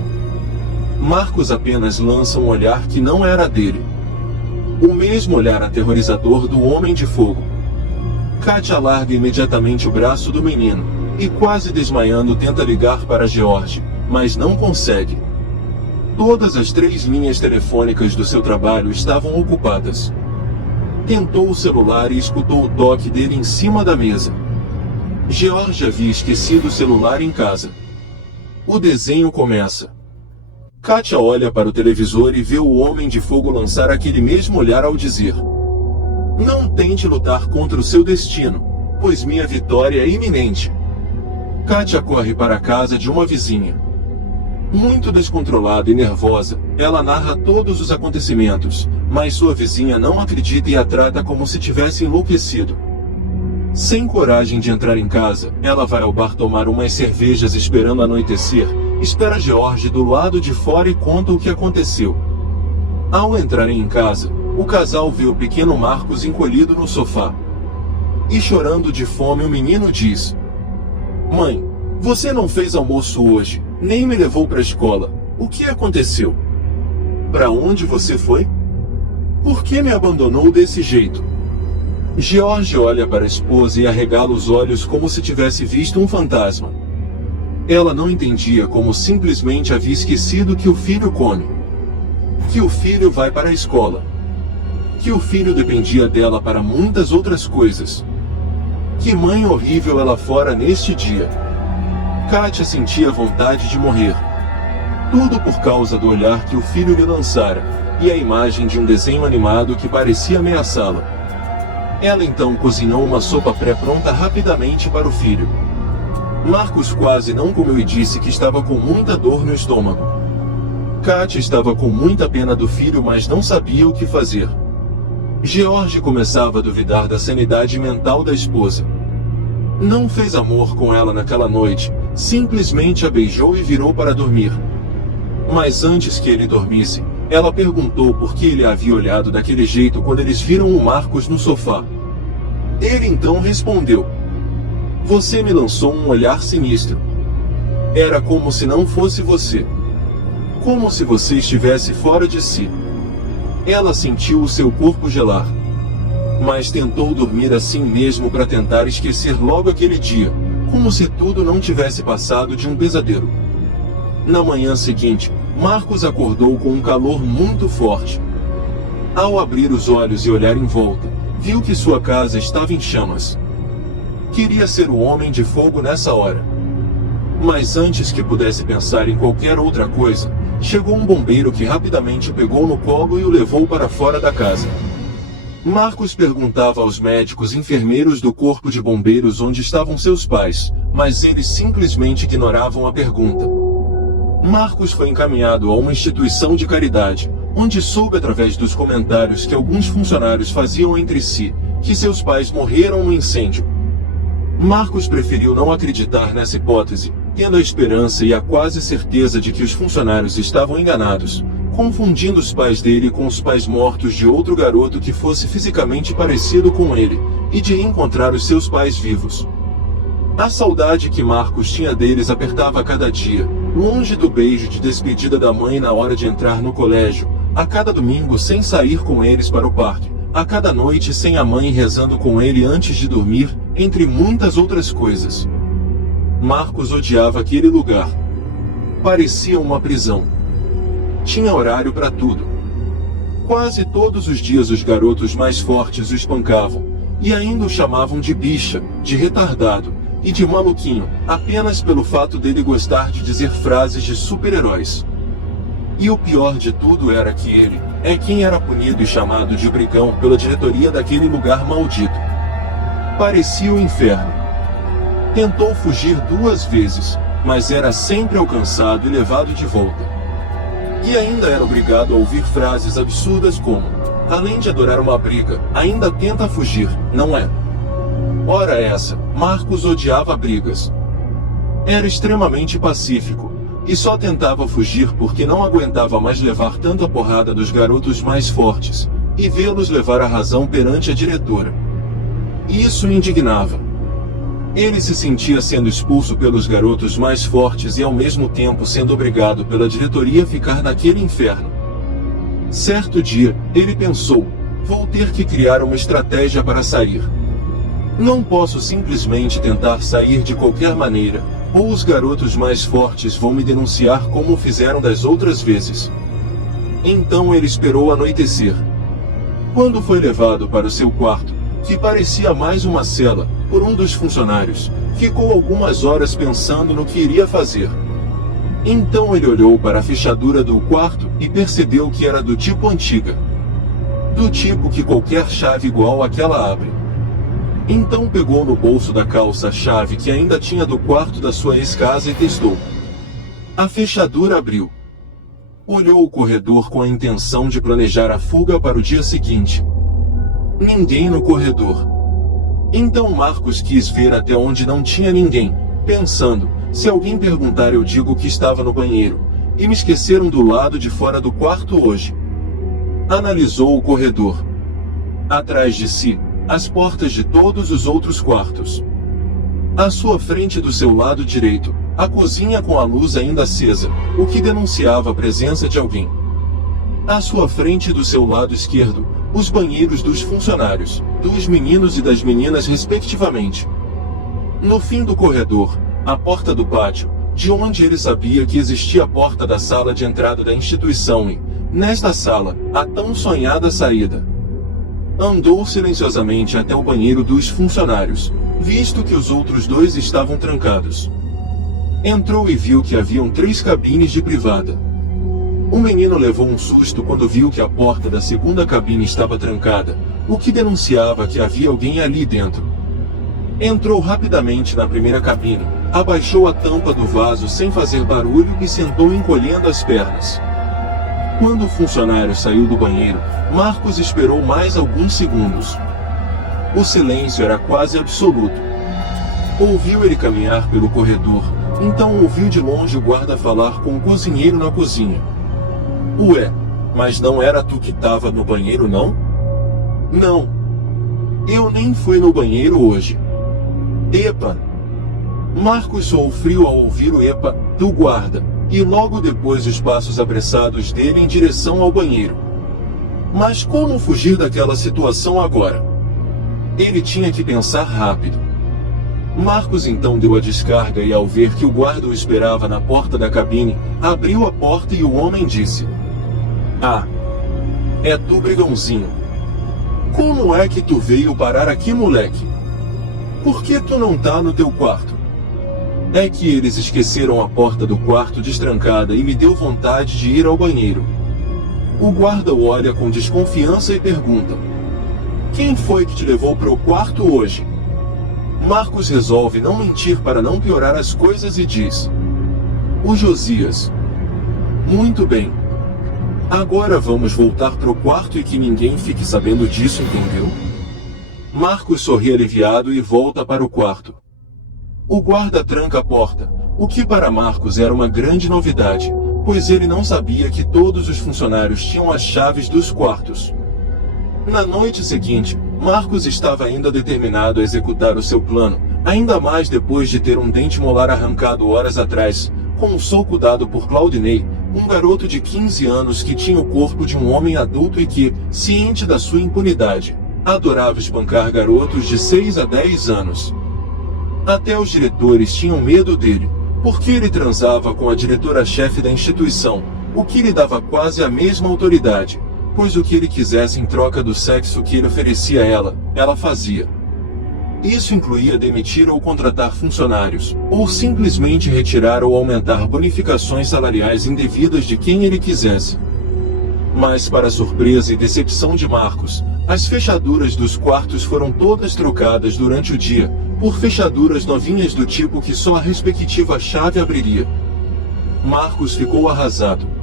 Marcos apenas lança um olhar que não era dele. O mesmo olhar aterrorizador do Homem de Fogo. Kátia larga imediatamente o braço do menino, e quase desmaiando tenta ligar para George, mas não consegue. Todas as 3 linhas telefônicas do seu trabalho estavam ocupadas. Tentou o celular e escutou o toque dele em cima da mesa. George havia esquecido o celular em casa. O desenho começa. Kátia olha para o televisor e vê o Homem de Fogo lançar aquele mesmo olhar ao dizer: "Não tente lutar contra o seu destino, pois minha vitória é iminente." Kátia corre para a casa de uma vizinha. Muito descontrolada e nervosa, ela narra todos os acontecimentos, mas sua vizinha não acredita e a trata como se tivesse enlouquecido. Sem coragem de entrar em casa, ela vai ao bar tomar umas cervejas esperando anoitecer, espera George do lado de fora e conta o que aconteceu. Ao entrarem em casa, o casal vê o pequeno Marcos encolhido no sofá. E chorando de fome, o menino diz: "Mãe, você não fez almoço hoje, nem me levou para a escola. O que aconteceu? Para onde você foi? Por que me abandonou desse jeito?" George olha para a esposa e arregala os olhos como se tivesse visto um fantasma. Ela não entendia como simplesmente havia esquecido que o filho come, que o filho vai para a escola, que o filho dependia dela para muitas outras coisas. Que mãe horrível ela fora neste dia. Katia sentia vontade de morrer. Tudo por causa do olhar que o filho lhe lançara, e a imagem de um desenho animado que parecia ameaçá-la. Ela então cozinhou uma sopa pré-pronta rapidamente para o filho. Marcos quase não comeu e disse que estava com muita dor no estômago. Katia estava com muita pena do filho, mas não sabia o que fazer. George começava a duvidar da sanidade mental da esposa. Não fez amor com ela naquela noite, simplesmente a beijou e virou para dormir. Mas antes que ele dormisse, ela perguntou por que ele havia olhado daquele jeito quando eles viram o Marcos no sofá. Ele então respondeu: "Você me lançou um olhar sinistro. Era como se não fosse você. Como se você estivesse fora de si." Ela sentiu o seu corpo gelar. Mas tentou dormir assim mesmo para tentar esquecer logo aquele dia, como se tudo não tivesse passado de um pesadelo. Na manhã seguinte, Marcos acordou com um calor muito forte. Ao abrir os olhos e olhar em volta, viu que sua casa estava em chamas. Queria ser o homem de fogo nessa hora. Mas antes que pudesse pensar em qualquer outra coisa, chegou um bombeiro que rapidamente o pegou no colo e o levou para fora da casa. Marcos perguntava aos médicos e enfermeiros do corpo de bombeiros onde estavam seus pais, mas eles simplesmente ignoravam a pergunta. Marcos foi encaminhado a uma instituição de caridade, onde soube através dos comentários que alguns funcionários faziam entre si, que seus pais morreram no incêndio. Marcos preferiu não acreditar nessa hipótese, tendo a esperança e a quase certeza de que os funcionários estavam enganados, confundindo os pais dele com os pais mortos de outro garoto que fosse fisicamente parecido com ele, e de encontrar os seus pais vivos. A saudade que Marcos tinha deles apertava a cada dia, longe do beijo de despedida da mãe na hora de entrar no colégio, a cada domingo sem sair com eles para o parque, a cada noite sem a mãe rezando com ele antes de dormir, entre muitas outras coisas. Marcos odiava aquele lugar. Parecia uma prisão. Tinha horário para tudo. Quase todos os dias os garotos mais fortes o espancavam, e ainda o chamavam de bicha, de retardado, e de maluquinho, apenas pelo fato dele gostar de dizer frases de super-heróis. E o pior de tudo era que ele é quem era punido e chamado de brigão pela diretoria daquele lugar maldito. Parecia o inferno. Tentou fugir 2 vezes, mas era sempre alcançado e levado de volta. E ainda era obrigado a ouvir frases absurdas como: "Além de adorar uma briga, ainda tenta fugir, não é?" Ora essa, Marcos odiava brigas. Era extremamente pacífico, e só tentava fugir porque não aguentava mais levar tanta porrada dos garotos mais fortes, e vê-los levar a razão perante a diretora. Isso o indignava. Ele se sentia sendo expulso pelos garotos mais fortes e ao mesmo tempo sendo obrigado pela diretoria a ficar naquele inferno. Certo dia, ele pensou: vou ter que criar uma estratégia para sair. Não posso simplesmente tentar sair de qualquer maneira, ou os garotos mais fortes vão me denunciar como fizeram das outras vezes. Então ele esperou anoitecer. Quando foi levado para o seu quarto, que parecia mais uma cela, por um dos funcionários, ficou algumas horas pensando no que iria fazer. Então ele olhou para a fechadura do quarto e percebeu que era do tipo antiga. Do tipo que qualquer chave igual àquela abre. Então pegou no bolso da calça a chave que ainda tinha do quarto da sua ex-casa e testou. A fechadura abriu. Olhou o corredor com a intenção de planejar a fuga para o dia seguinte. Ninguém no corredor. Então Marcos quis ver até onde não tinha ninguém, pensando, se alguém perguntar eu digo que estava no banheiro, e me esqueceram do lado de fora do quarto hoje. Analisou o corredor. Atrás de si, as portas de todos os outros quartos. À sua frente do seu lado direito, a cozinha com a luz ainda acesa, o que denunciava a presença de alguém. À sua frente do seu lado esquerdo, os banheiros dos funcionários, dos meninos e das meninas respectivamente. No fim do corredor, a porta do pátio, de onde ele sabia que existia a porta da sala de entrada da instituição e, nesta sala, a tão sonhada saída. Andou silenciosamente até o banheiro dos funcionários, visto que os outros dois estavam trancados. Entrou e viu que haviam 3 cabines de privada. O menino levou um susto quando viu que a porta da segunda cabine estava trancada, o que denunciava que havia alguém ali dentro. Entrou rapidamente na primeira cabine, abaixou a tampa do vaso sem fazer barulho e sentou encolhendo as pernas. Quando o funcionário saiu do banheiro, Marcos esperou mais alguns segundos. O silêncio era quase absoluto. Ouviu ele caminhar pelo corredor, então ouviu de longe o guarda falar com o cozinheiro na cozinha. Ué, mas não era tu que estava no banheiro não? Não. Eu nem fui no banheiro hoje. Epa! Marcos soou frio ao ouvir o epa do guarda, e logo depois os passos apressados dele em direção ao banheiro. Mas como fugir daquela situação agora? Ele tinha que pensar rápido. Marcos então deu a descarga e ao ver que o guarda o esperava na porta da cabine, abriu a porta e o homem disse: Ah, é tu, brigãozinho. Como é que tu veio parar aqui, moleque? Por que tu não tá no teu quarto? É que eles esqueceram a porta do quarto destrancada e me deu vontade de ir ao banheiro. O guarda o olha com desconfiança e pergunta: Quem foi que te levou para o quarto hoje? Marcos resolve não mentir para não piorar as coisas e diz: O Josias. Muito bem. Agora vamos voltar para o quarto e que ninguém fique sabendo disso, entendeu? Marcos sorri aliviado e volta para o quarto. O guarda tranca a porta, o que para Marcos era uma grande novidade, pois ele não sabia que todos os funcionários tinham as chaves dos quartos. Na noite seguinte, Marcos estava ainda determinado a executar o seu plano, ainda mais depois de ter um dente molar arrancado horas atrás, com um soco dado por Claudinei, um garoto de 15 anos que tinha o corpo de um homem adulto e que, ciente da sua impunidade, adorava espancar garotos de 6 a 10 anos. Até os diretores tinham medo dele, porque ele transava com a diretora-chefe da instituição, o que lhe dava quase a mesma autoridade, pois o que ele quisesse em troca do sexo que ele oferecia a ela, ela fazia. Isso incluía demitir ou contratar funcionários, ou simplesmente retirar ou aumentar bonificações salariais indevidas de quem ele quisesse. Mas para surpresa e decepção de Marcos, as fechaduras dos quartos foram todas trocadas durante o dia, por fechaduras novinhas do tipo que só a respectiva chave abriria. Marcos ficou arrasado.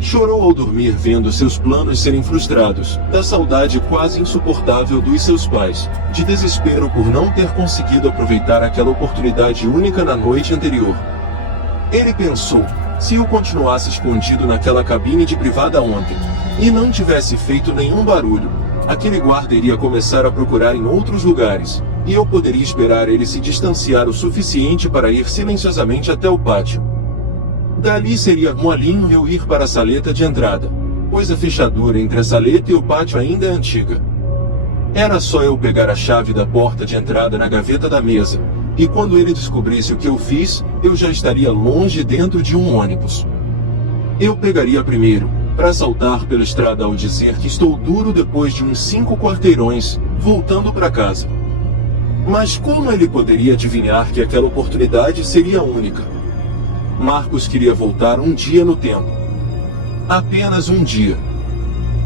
Chorou ao dormir vendo seus planos serem frustrados, da saudade quase insuportável dos seus pais, de desespero por não ter conseguido aproveitar aquela oportunidade única na noite anterior. Ele pensou, se eu continuasse escondido naquela cabine de privada ontem, e não tivesse feito nenhum barulho, aquele guarda iria começar a procurar em outros lugares, e eu poderia esperar ele se distanciar o suficiente para ir silenciosamente até o pátio. Dali seria molinho eu ir para a saleta de entrada, pois a fechadura entre a saleta e o pátio ainda é antiga. Era só eu pegar a chave da porta de entrada na gaveta da mesa, e quando ele descobrisse o que eu fiz, eu já estaria longe dentro de um ônibus. Eu pegaria primeiro, para saltar pela estrada ao dizer que estou duro depois de uns 5 quarteirões, voltando para casa. Mas como ele poderia adivinhar que aquela oportunidade seria única? Marcos queria voltar um dia no tempo. Apenas um dia.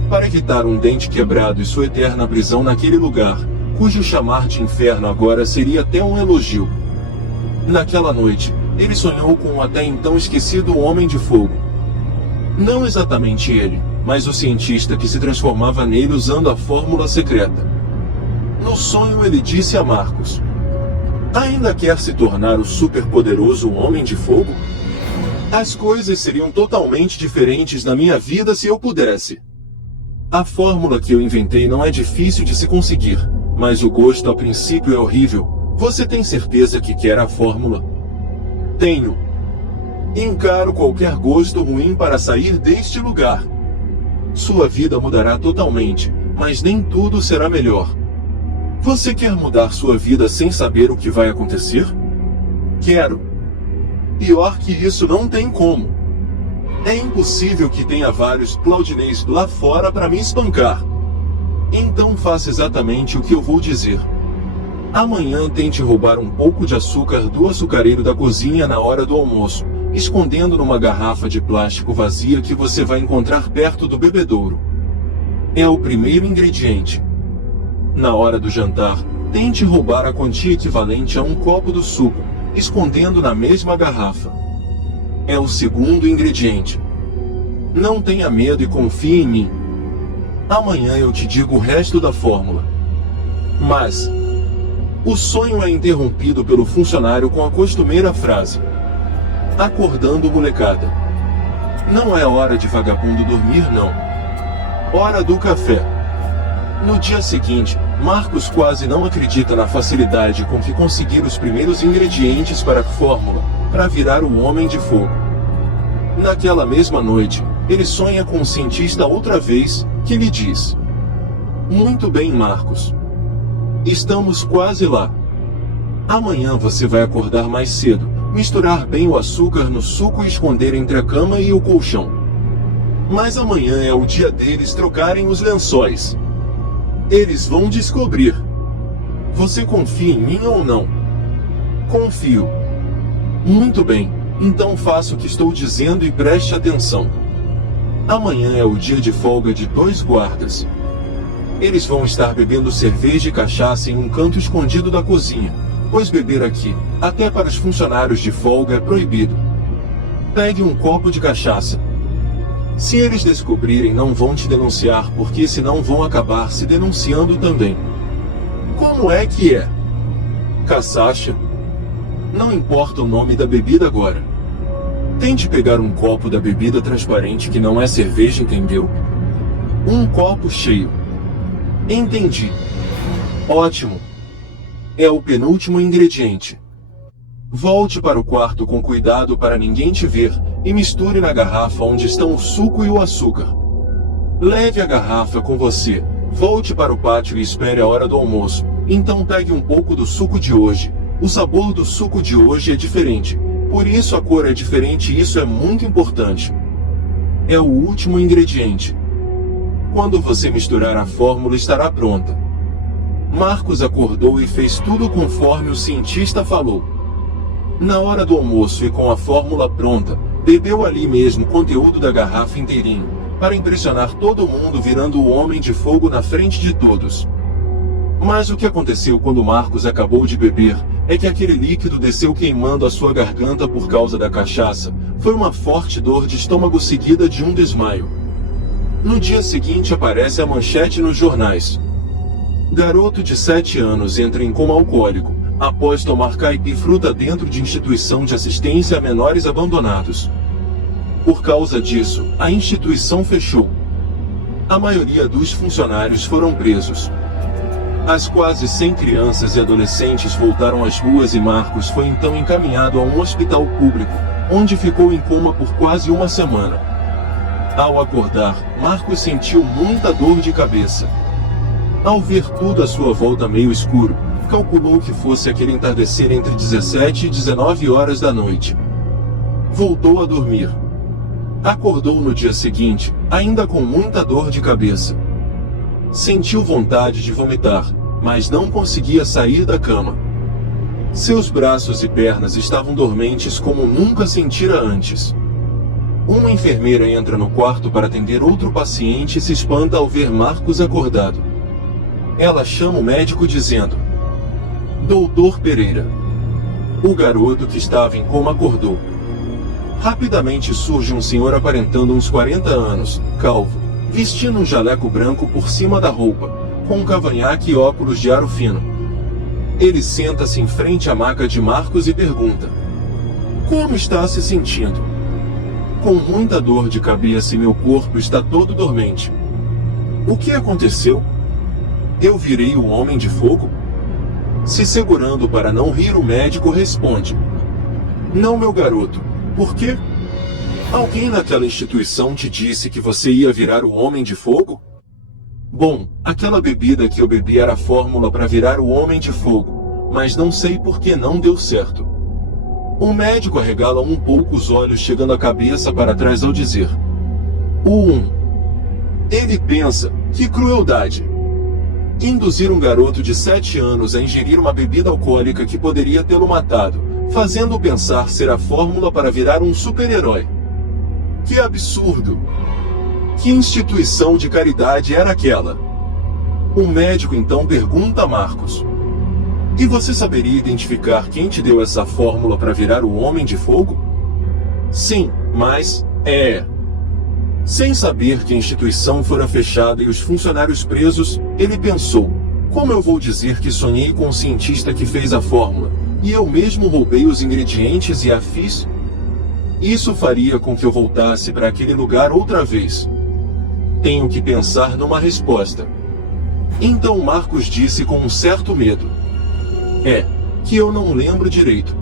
Para evitar um dente quebrado e sua eterna prisão naquele lugar, cujo chamar de inferno agora seria até um elogio. Naquela noite, ele sonhou com o até então esquecido Homem de Fogo. Não exatamente ele, mas o cientista que se transformava nele usando a fórmula secreta. No sonho ele disse a Marcos: "Ainda quer se tornar o superpoderoso Homem de Fogo? As coisas seriam totalmente diferentes na minha vida se eu pudesse. A fórmula que eu inventei não é difícil de se conseguir, mas o gosto a princípio é horrível. Você tem certeza que quer a fórmula?" "Tenho. Encaro qualquer gosto ruim para sair deste lugar. Sua vida mudará totalmente, mas nem tudo será melhor. Você quer mudar sua vida sem saber o que vai acontecer?" "Quero. Pior que isso não tem como. É impossível que tenha vários Claudinês lá fora para me espancar. Então faça exatamente o que eu vou dizer. Amanhã tente roubar um pouco de açúcar do açucareiro da cozinha na hora do almoço, escondendo numa garrafa de plástico vazia que você vai encontrar perto do bebedouro. É o primeiro ingrediente. Na hora do jantar, tente roubar a quantia equivalente a um copo do suco, escondendo na mesma garrafa. É o segundo ingrediente. Não tenha medo e confie em mim. Amanhã eu te digo o resto da fórmula." Mas o sonho é interrompido pelo funcionário com a costumeira frase: "Acordando, molecada. Não é hora de vagabundo dormir, não. Hora do café." No dia seguinte, Marcos quase não acredita na facilidade com que conseguir os primeiros ingredientes para a fórmula, para virar o Homem de Fogo. Naquela mesma noite, ele sonha com o cientista outra vez, que lhe diz: "Muito bem, Marcos. Estamos quase lá. Amanhã você vai acordar mais cedo, misturar bem o açúcar no suco e esconder entre a cama e o colchão. Mas amanhã é o dia deles trocarem os lençóis. Eles vão descobrir. Você confia em mim ou não?" "Confio." "Muito bem, então faça o que estou dizendo e preste atenção. Amanhã é o dia de folga de 2 guardas. Eles vão estar bebendo cerveja e cachaça em um canto escondido da cozinha, pois beber aqui, até para os funcionários de folga, é proibido. Pegue um copo de cachaça. Se eles descobrirem, não vão te denunciar, porque senão vão acabar se denunciando também." "Como é que é?" "Caçacha. Não importa o nome da bebida agora. Tente pegar um copo da bebida transparente que não é cerveja, entendeu? Um copo cheio." "Entendi." "Ótimo. É o penúltimo ingrediente. Volte para o quarto com cuidado para ninguém te ver, e misture na garrafa onde estão o suco e o açúcar. Leve a garrafa com você, volte para o pátio e espere a hora do almoço. Então pegue um pouco do suco de hoje. O sabor do suco de hoje é diferente, por isso a cor é diferente e isso é muito importante. É o último ingrediente. Quando você misturar a fórmula estará pronta." Marcos acordou e fez tudo conforme o cientista falou. Na hora do almoço e com a fórmula pronta, bebeu ali mesmo o conteúdo da garrafa inteirinho, para impressionar todo mundo virando o Homem de Fogo na frente de todos. Mas o que aconteceu quando Marcos acabou de beber, é que aquele líquido desceu queimando a sua garganta por causa da cachaça. Foi uma forte dor de estômago seguida de um desmaio. No dia seguinte aparece a manchete nos jornais: "Garoto de 7 anos entra em coma alcoólico, após tomar caipifruta dentro de instituição de assistência a menores abandonados." Por causa disso, a instituição fechou. A maioria dos funcionários foram presos. As quase 100 crianças e adolescentes voltaram às ruas e Marcos foi então encaminhado a um hospital público, onde ficou em coma por quase uma semana. Ao acordar, Marcos sentiu muita dor de cabeça. Ao ver tudo à sua volta meio escuro, calculou que fosse aquele entardecer entre 17 e 19 horas da noite. Voltou a dormir. Acordou no dia seguinte, ainda com muita dor de cabeça. Sentiu vontade de vomitar, mas não conseguia sair da cama. Seus braços e pernas estavam dormentes como nunca sentira antes. Uma enfermeira entra no quarto para atender outro paciente e se espanta ao ver Marcos acordado. Ela chama o médico dizendo: "Doutor Pereira, O garoto que estava em coma acordou. Rapidamente surge um senhor aparentando uns 40 anos, calvo, vestindo um jaleco branco por cima da roupa, com um cavanhaque e óculos de aro fino. Ele senta-se em frente à maca de Marcos e pergunta: "Como está se sentindo?" "Com muita dor de cabeça e meu corpo está todo dormente." "O que aconteceu?" "Eu virei o Homem de Fogo?" Se segurando para não rir, o médico responde: "Não, meu garoto. Por quê? Alguém naquela instituição te disse que você ia virar o Homem de Fogo?" "Bom, aquela bebida que eu bebi era a fórmula para virar o Homem de Fogo, mas não sei por que não deu certo." O médico arregala um pouco os olhos, chegando a cabeça para trás ao dizer: Ele pensa, que crueldade! Induzir um garoto de 7 anos a ingerir uma bebida alcoólica que poderia tê-lo matado, fazendo-o pensar ser a fórmula para virar um super-herói. Que absurdo! Que instituição de caridade era aquela? O médico então pergunta a Marcos: "E você saberia identificar quem te deu essa fórmula para virar o Homem de Fogo?" "Sim, mas, Sem saber que a instituição fora fechada e os funcionários presos, ele pensou: como eu vou dizer que sonhei com o cientista que fez a fórmula, e eu mesmo roubei os ingredientes e a fiz? Isso faria com que eu voltasse para aquele lugar outra vez. Tenho que pensar numa resposta." Então Marcos disse com um certo medo: que eu não lembro direito."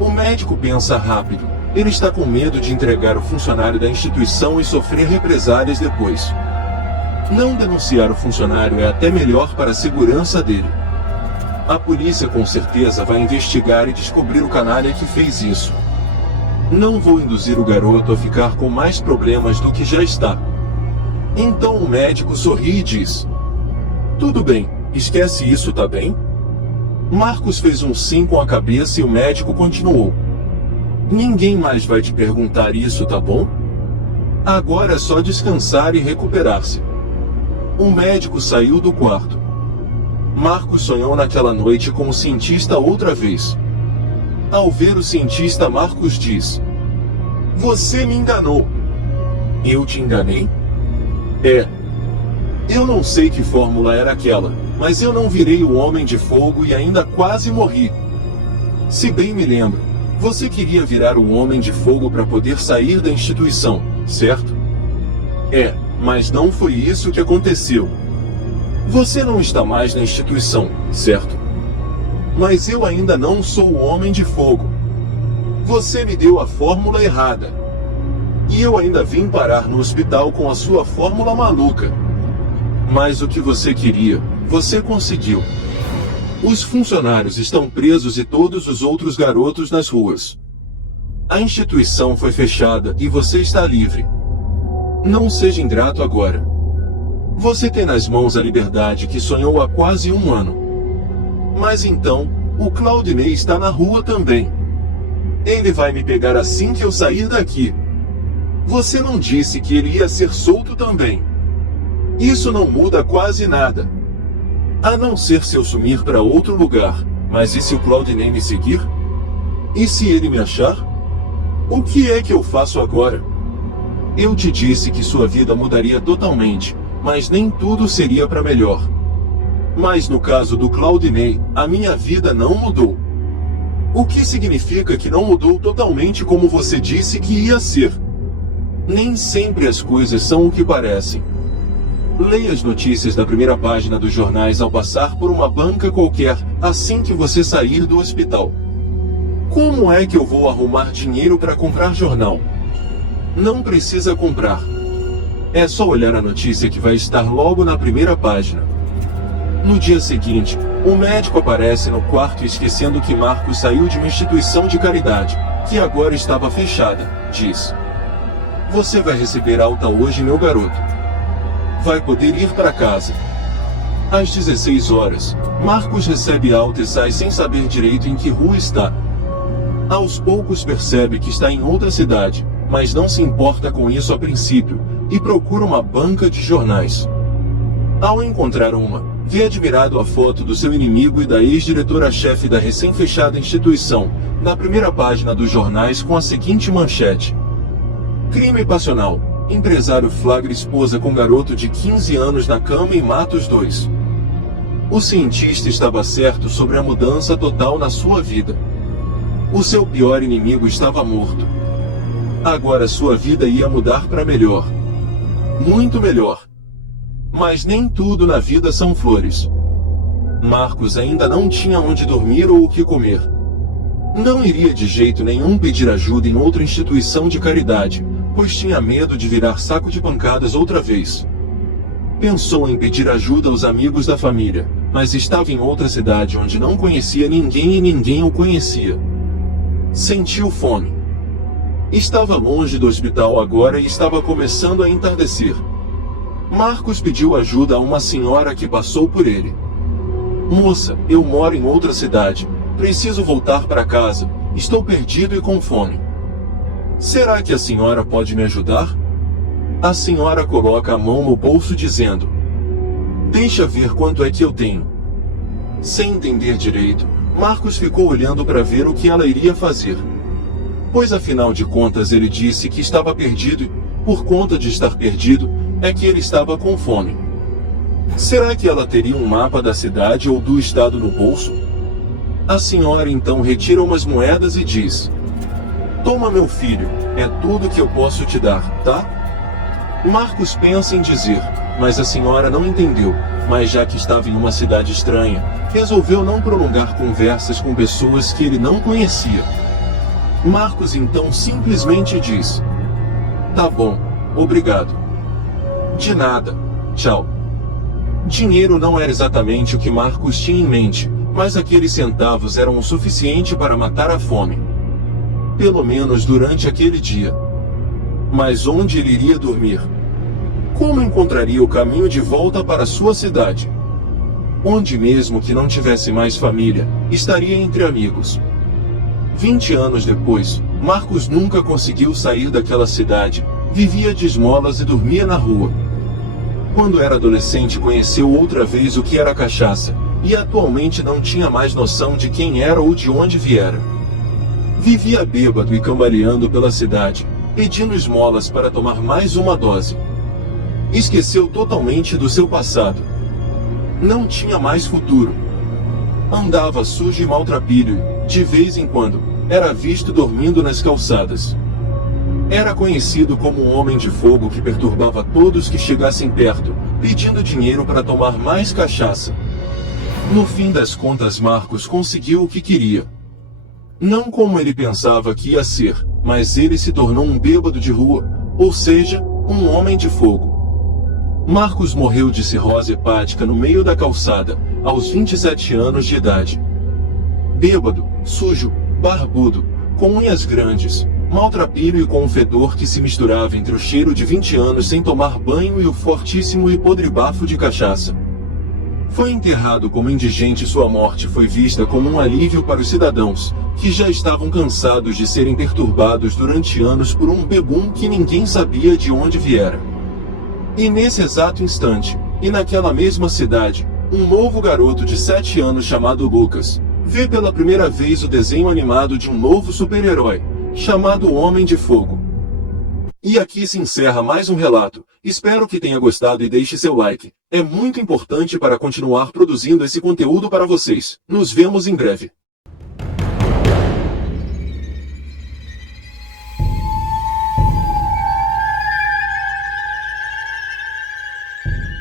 O médico pensa rápido. Ele está com medo de entregar o funcionário da instituição e sofrer represálias depois. Não denunciar o funcionário é até melhor para a segurança dele. A polícia com certeza vai investigar e descobrir o canalha que fez isso. Não vou induzir o garoto a ficar com mais problemas do que já está. Então o médico sorri e diz: "Tudo bem, esquece isso, tá bem?" Marcos fez um sim com a cabeça e o médico continuou: "Ninguém mais vai te perguntar isso, tá bom? Agora é só descansar e recuperar-se." O médico saiu do quarto. Marcos sonhou naquela noite com o cientista outra vez. Ao ver o cientista, Marcos diz: "Você me enganou." "Eu te enganei?" Eu não sei que fórmula era aquela, mas eu não virei o Homem de Fogo e ainda quase morri. Se bem me lembro, você queria virar o Homem de Fogo para poder sair da instituição, certo?" Mas não foi isso que aconteceu. Você não está mais na instituição, certo? Mas eu ainda não sou o Homem de Fogo. Você me deu a fórmula errada. E eu ainda vim parar no hospital com a sua fórmula maluca. Mas o que você queria, você conseguiu. Os funcionários estão presos e todos os outros garotos nas ruas. A instituição foi fechada e você está livre. Não seja ingrato agora. Você tem nas mãos a liberdade que sonhou há quase 1 ano. Mas então, o Claudinei está na rua também. Ele vai me pegar assim que eu sair daqui. Você não disse que ele ia ser solto também. Isso não muda quase nada. A não ser se eu sumir para outro lugar. Mas e se o Claudinei me seguir? E se ele me achar? O que é que eu faço agora? Eu te disse que sua vida mudaria totalmente, mas nem tudo seria para melhor. Mas no caso do Claudinei, a minha vida não mudou. O que significa que não mudou totalmente como você disse que ia ser? Nem sempre as coisas são o que parecem. Leia as notícias da primeira página dos jornais ao passar por uma banca qualquer, assim que você sair do hospital. Como é que eu vou arrumar dinheiro para comprar jornal? Não precisa comprar. É só olhar a notícia que vai estar logo na primeira página. No dia seguinte, o médico aparece no quarto esquecendo que Marcos saiu de uma instituição de caridade, que agora estava fechada. Diz: "Você vai receber alta hoje, meu garoto. Vai poder ir para casa." Às 16 horas, Marcos recebe alta e sai sem saber direito em que rua está. Aos poucos percebe que está em outra cidade, mas não se importa com isso a princípio, e procura uma banca de jornais. Ao encontrar uma, vê admirado a foto do seu inimigo e da ex-diretora-chefe da recém-fechada instituição, na primeira página dos jornais com a seguinte manchete: crime passional. Empresário flagra esposa com garoto de 15 anos na cama e mata os dois. O cientista estava certo sobre a mudança total na sua vida. O seu pior inimigo estava morto. Agora sua vida ia mudar para melhor. Muito melhor. Mas nem tudo na vida são flores. Marcos ainda não tinha onde dormir ou o que comer. Não iria de jeito nenhum pedir ajuda em outra instituição de caridade, pois tinha medo de virar saco de pancadas outra vez. Pensou em pedir ajuda aos amigos da família, mas estava em outra cidade onde não conhecia ninguém e ninguém o conhecia. Sentiu fome. Estava longe do hospital agora e estava começando a entardecer. Marcos pediu ajuda a uma senhora que passou por ele. Moça, eu moro em outra cidade. Preciso voltar para casa. Estou perdido e com fome. Será que a senhora pode me ajudar? A senhora coloca a mão no bolso dizendo: deixa ver quanto é que eu tenho. Sem entender direito, Marcos ficou olhando para ver o que ela iria fazer. Pois afinal de contas ele disse que estava perdido e, por conta de estar perdido, é que ele estava com fome. Será que ela teria um mapa da cidade ou do estado no bolso? A senhora então retira umas moedas e diz: toma, meu filho, é tudo que eu posso te dar, tá? Marcos pensa em dizer, mas a senhora não entendeu, mas já que estava em uma cidade estranha, resolveu não prolongar conversas com pessoas que ele não conhecia. Marcos então simplesmente diz: tá bom, obrigado. De nada, tchau. Dinheiro não era exatamente o que Marcos tinha em mente, mas aqueles centavos eram o suficiente para matar a fome. Pelo menos durante aquele dia. Mas onde ele iria dormir? Como encontraria o caminho de volta para sua cidade? Onde, mesmo que não tivesse mais família, estaria entre amigos. 20 anos depois, Marcos nunca conseguiu sair daquela cidade, vivia de esmolas e dormia na rua. Quando era adolescente, conheceu outra vez o que era cachaça, e atualmente não tinha mais noção de quem era ou de onde viera. Vivia bêbado e cambaleando pela cidade, pedindo esmolas para tomar mais uma dose. Esqueceu totalmente do seu passado. Não tinha mais futuro. Andava sujo e maltrapilho, de vez em quando, era visto dormindo nas calçadas. Era conhecido como um homem de fogo que perturbava todos que chegassem perto, pedindo dinheiro para tomar mais cachaça. No fim das contas, Marcos conseguiu o que queria. Não como ele pensava que ia ser, mas ele se tornou um bêbado de rua, ou seja, um homem de fogo. Marcos morreu de cirrose hepática no meio da calçada, aos 27 anos de idade. Bêbado, sujo, barbudo, com unhas grandes, maltrapilho e com um fedor que se misturava entre o cheiro de 20 anos sem tomar banho e o fortíssimo e podre bafo de cachaça. Foi enterrado como indigente e sua morte foi vista como um alívio para os cidadãos, que já estavam cansados de serem perturbados durante anos por um bebum que ninguém sabia de onde viera. E nesse exato instante, e naquela mesma cidade, um novo garoto de 7 anos chamado Lucas, vê pela primeira vez o desenho animado de um novo super-herói, chamado Homem de Fogo. E aqui se encerra mais um relato. Espero que tenha gostado e deixe seu like. É muito importante para continuar produzindo esse conteúdo para vocês. Nos vemos em breve.